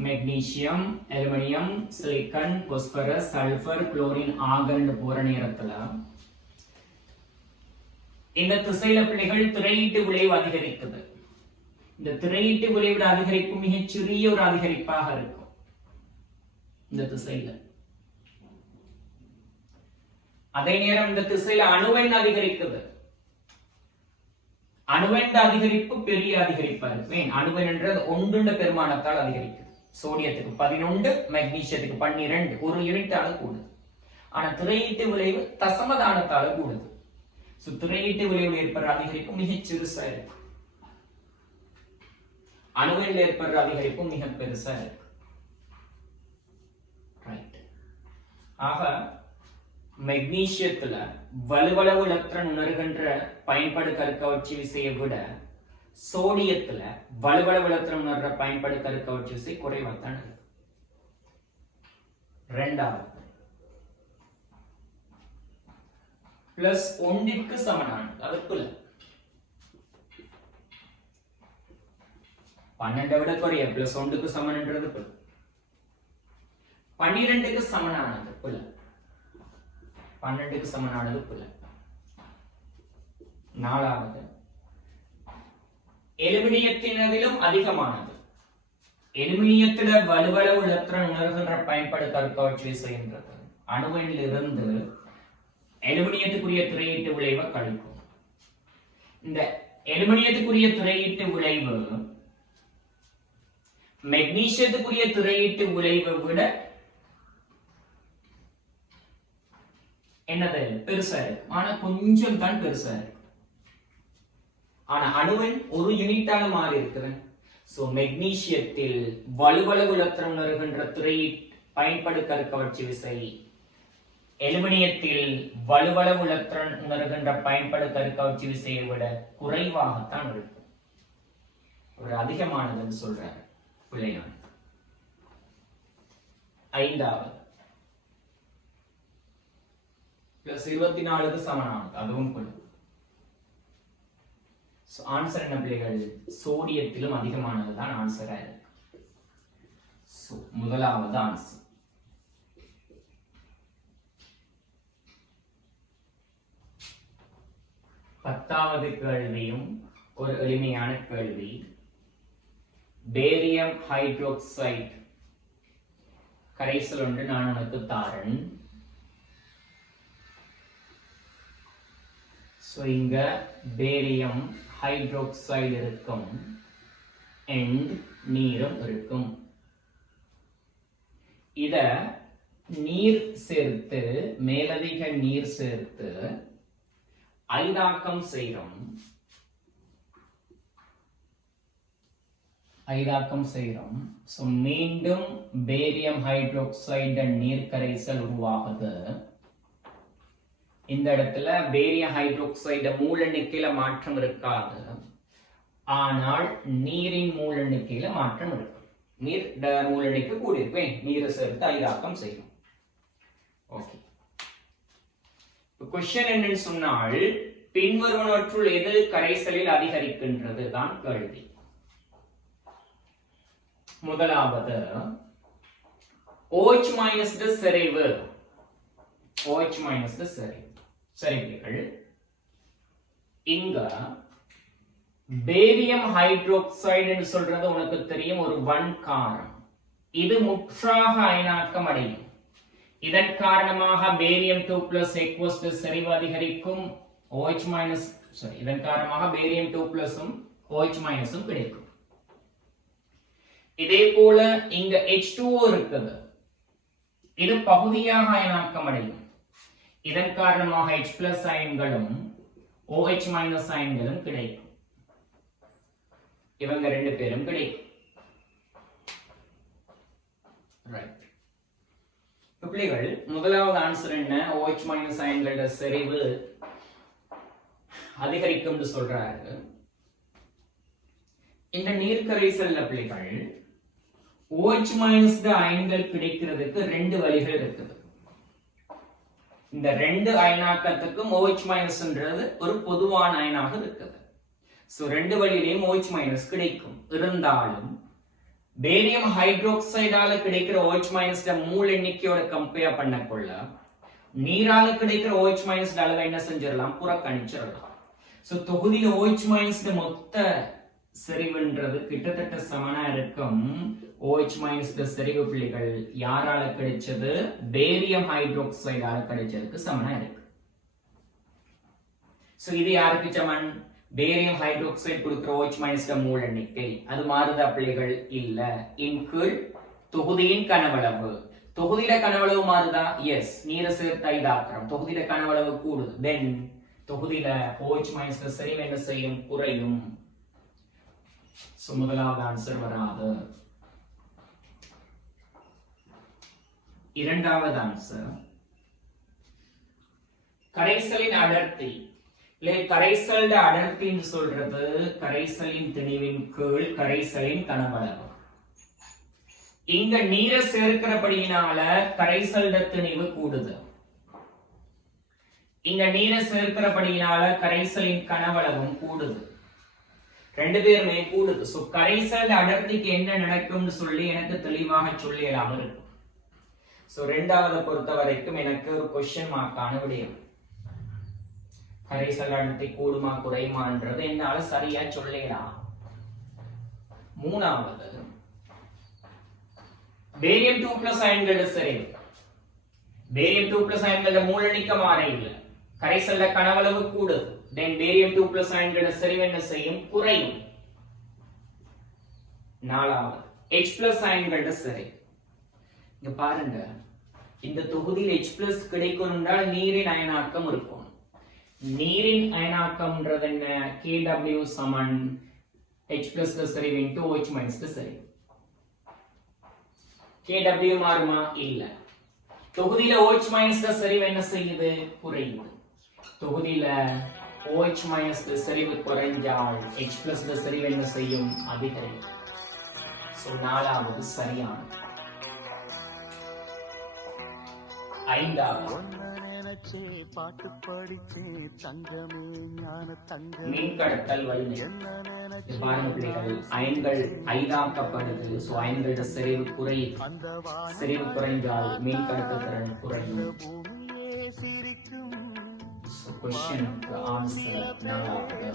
magnesium, aluminium, silicon, phosphorus, sulphur, chlorine, argon போற நேரத்துல இந்த திசையில பிள்ளைகள் திரையீட்டு விளைவு அதிகரிக்குது. இந்த திரையீட்டு விளைவு அதிகரிப்பு மிகச் சிறிய ஒரு அதிகரிப்பாக இருக்கும் இந்த திசையில. அதே நேரம் இந்த திசையில அணுவெண் அதிகரிக்குது. அணுவெண் அதிகரிப்பு பெரிய அதிகரிப்பா இருக்கு. அணுவெண் என்றது 1 பெருமானத்தால் அதிகரிக்குது. சோடியத்துக்கு 11, மெக்னீசியத்துக்கு 12, ஒரு யூனிட்டால கூடுது. ஆனா திரையீட்டு விளைவு தசமதானத்தால கூடுது. திரையீட்டு விளைவு ஏற்படுற அதிகரிப்பு மிகச் சிறுசா இருக்கு. அணுவில் ஏற்படுற அதிகரிப்பு மிக பெருசா இருக்கு. ஆக மெக்னீசியத்துல வலுவளவு இலத்திரன் உணர்கின்ற பயன்படு கருக்கவர்ச்சி விசையை விட சோடியத்துல வலுவளவு இலத்திரன் உணர்ற பயன்படு கருக்கவர்ச்சி விசை குறைவாத்தான் இருக்கு. 2வது +1 சமனானது. அதுக்குள்ள 12 விட குறைய +1 சமன்ன்றது 12 சமனானது புல. 12 சமனானது புல. 4வது எலுமினியத்தினதிலும் அதிகமானது. எலுமினியத்திட வலுவளவு இலத்திரன் உணர்கின்ற பயன்படு கருக்கவர்ச்சி விசைன்றது அணுவெண்ணில் இருந்து எலுமினியத்துக்குரிய திரையீட்டு விளைவை கழிக்கும். இந்த எலுமினியத்துக்குரிய திரையீட்டு விளைவு மெக்னீசியத்துக்குரிய திரையீட்டு விளைவை விட என்னது பெருசா இருக்கு. ஆனா கொஞ்சம் தான் பெருசா இருக்கு. ஆனா அணுவெண் ஒரு யூனிட்டால மாறி இருக்குது. மெக்னீசியத்தில் வலுவளவு இலத்திரன் உணர்கின்ற பயன்படு கருக்கவர்ச்சி விசை அலுமினியத்தில் வலுவளவு இலத்திரன் உணர்கின்ற பயன்படு கருக்கவர்ச்சி விசையை விட குறைவாகத்தான் இருக்கும். ஒரு அதிகமானதுன்னு சொல்றார் பிள்ளையான். ஐந்தாவது +24 சமனானது, அதுவும் கொள்ளும். ஆன்சர் என்ன பிள்ளைகள்? சோடியத்திலும் அதிகமானதுதான் ஆன்சரா இருக்கு. முதலாவது ஆன்சர். பத்தாவது கேள்வியும் ஒரு எளிமையான கேள்வி. பேரியம் ஹைட்ரோக்சைடு கரைசல் ஒன்று நான் உனக்கு தாரன். இங்க பேரியம் ஹைட்ரோக்சைடு இருக்கும் and நீரும் இருக்கும். இத நீர் சேர்த்து, மேலதிக நீர் சேர்த்து ஐதாக்கம் செய்கிறோம். மீண்டும் பேரியம் ஹைட்ரோக்சைடு நீர் கரைசல் உருவாகுது. இந்த இடத்துல பேரியம் ஹைட்ரோக்சைடு மூல எண்ணிக்கையில மாற்றம் இருக்காது, ஆனால் நீரின் மூல எண்ணிக்கையில மாற்றம் இருக்கு. நீர் மூல எண்ணிக்கை கூடியிருப்பேன், நீரை சேர்த்து ஐதாக்கம் செய்யும். ஓகே, கொஸ்டின் என்னன்னு சொன்னால் பின்வருவனவற்றுள் எது கரைசலில் அதிகரிக்கின்றது தான் கேள்வி. முதலாவது OH மைனஸ் செறிவு. OH மைனஸ் செறிவு. சரிகள், இங்க பேரியம் ஹைட்ரோக்சைடு என்று சொல்றது உனக்கு தெரியும், ஒரு வன்காரம். இது முற்றாக அயனாக்கம் அடையும். இதன் காரணமாக பேரியம் 2+ செறிவு அதிகரிக்கும். OH மைனஸ் இதன் காரணமாக பேரியம் 2+ OH மைனஸும் கிடைக்கும். இதே போல இங்க H2O இருக்குது, இது பகுதியாக அயனாக்கம் அடையும். இதன் காரணமாக H+ அயன்களும் OH- அயன்களும் கிடைக்கும். இவங்க ரெண்டு பேரும் கிடைக்கும். பிள்ளைகள், முதலாவது ஆன்சர் என்ன? OH- அயன்களோட செறிவு அதிகரிக்கும் சொல்றாரு. இந்த நீர்க்கரைசல்ல பிள்ளைகள் OH- அயன்கள் கிடைக்கிறதுக்கு ரெண்டு வழிகள் இருக்குது. இந்த ரெண்டு அயனாக்கத்துக்கும் OH- ஒரு பொதுவான அயனாக இருக்குது. ரெண்டு வழியிலையும் OH- கிடைக்கும். இருந்தாலும் பேரியம் ஹைட்ரோக்சைடால கிடைக்கிற OH- மூல எண்ணிக்கையோட கம்பேர் பண்ணக்குள்ள நீரால கிடைக்கிற OH- அளவை என்ன செஞ்சிடலாம்? புறக்கணிச்சிடலாம். தொகுதியில OH- மொத்த செறிவுன்றது கிட்டத்தட்ட சமனா இருக்கும். OH- செறிவு பிள்ளைகள் யாரால கிடைச்சது? பேரியம் ஹைட்ரோக்சைடால கிடைச்சதுக்கு சமனா இருக்கு. இது யாருக்கு சமன்? பேரியம் ஹைட்ரோக்சைடு கொடுக்கிற OH- மூல எண்ணிக்கை. அது மாறுதா பிள்ளைகள்? இல்ல. இன் கீழ் தொகுதியின் கனவளவு. தொகுதியில கனவளவு மாறுதா? எஸ். நீரை சேர்த்து ஐதாக்கிறோம். தொகுதியில கனவளவு கூடுது. தென் தொகுதியில OH- செறிவு என்ன செய்யும்? குறையும். முதலாவது ஆன்சர் வராது. இரண்டாவது ஆன்சர் கரைசலின் அடர்த்தி. கரைசல் அடர்த்தின்னு சொல்றது கரைசலின் திணிவின் கீழ் கரைசலின் கனவளவு. இங்க நீரை சேர்க்கிறபடியினால கரைசல் திணிவு கூடுது. இங்க நீரை சேர்க்கிறபடியினால கரைசலின் கனவளவும் கூடுது. ரெண்டு பேருமே கூடுது. கரைசல் அடர்த்திக்கு என்ன நடக்கும்னு சொல்லி எனக்கு தெளிவாக சொல்லியலாம் இருக்கும். ரெண்டாவது பொறுத்த வரைக்கும் எனக்கு ஒரு கொஸ்டின் மார்க்கான விடயம். கரைசல் அடர்த்தி கூடுமா குறையுமான்றது என்னால சரியா சொல்லலாம். மூணாவது பேரியம் 2+ அயன்களோட செறிவு. பேரியம் 2+ அயன்களோட மூல எண்ணிக்கை மாற இல்லை. கரைசல்ல கனவளவு கூடுது. தென் பேரியம் 2+ அயன்களோட செறிவு என்ன செய்யும்? குறையும். நாலாவது H+ அயன்களோட செறிவு. இங்க பாருங்க, இந்த தொகுதியில் H+ கிடைக்கும் என்றால் நீரின் அயனாக்கம் இருக்கும். நீரின் அயனாக்கம்ன்றது என்ன? Kw சமன் H+ செறிவு into OH- செறிவு. KW மாறுமா? இல்ல. தொகுதியில OH மைனஸ் செறிவு என்ன செய்யுது? குறையுது. தொகுதியில OH மைனஸ் செறிவு குறைஞ்சால் H பிளஸ் செறிவு என்ன செய்யும்? அதிகரிக்கும். சோ நாலாவது சரியானது. ஐந்தாவது மின்கடத்தல் வலிமை. பாருங்க பிள்ளைகள், அயன்கள் ஐதாக்கப்படுது. சோ அயன்களோட செறிவு குறையுது. செறிவு குறைந்தால் மின்கடத்தல் திறன் குறையும். So question answer நாலாவது.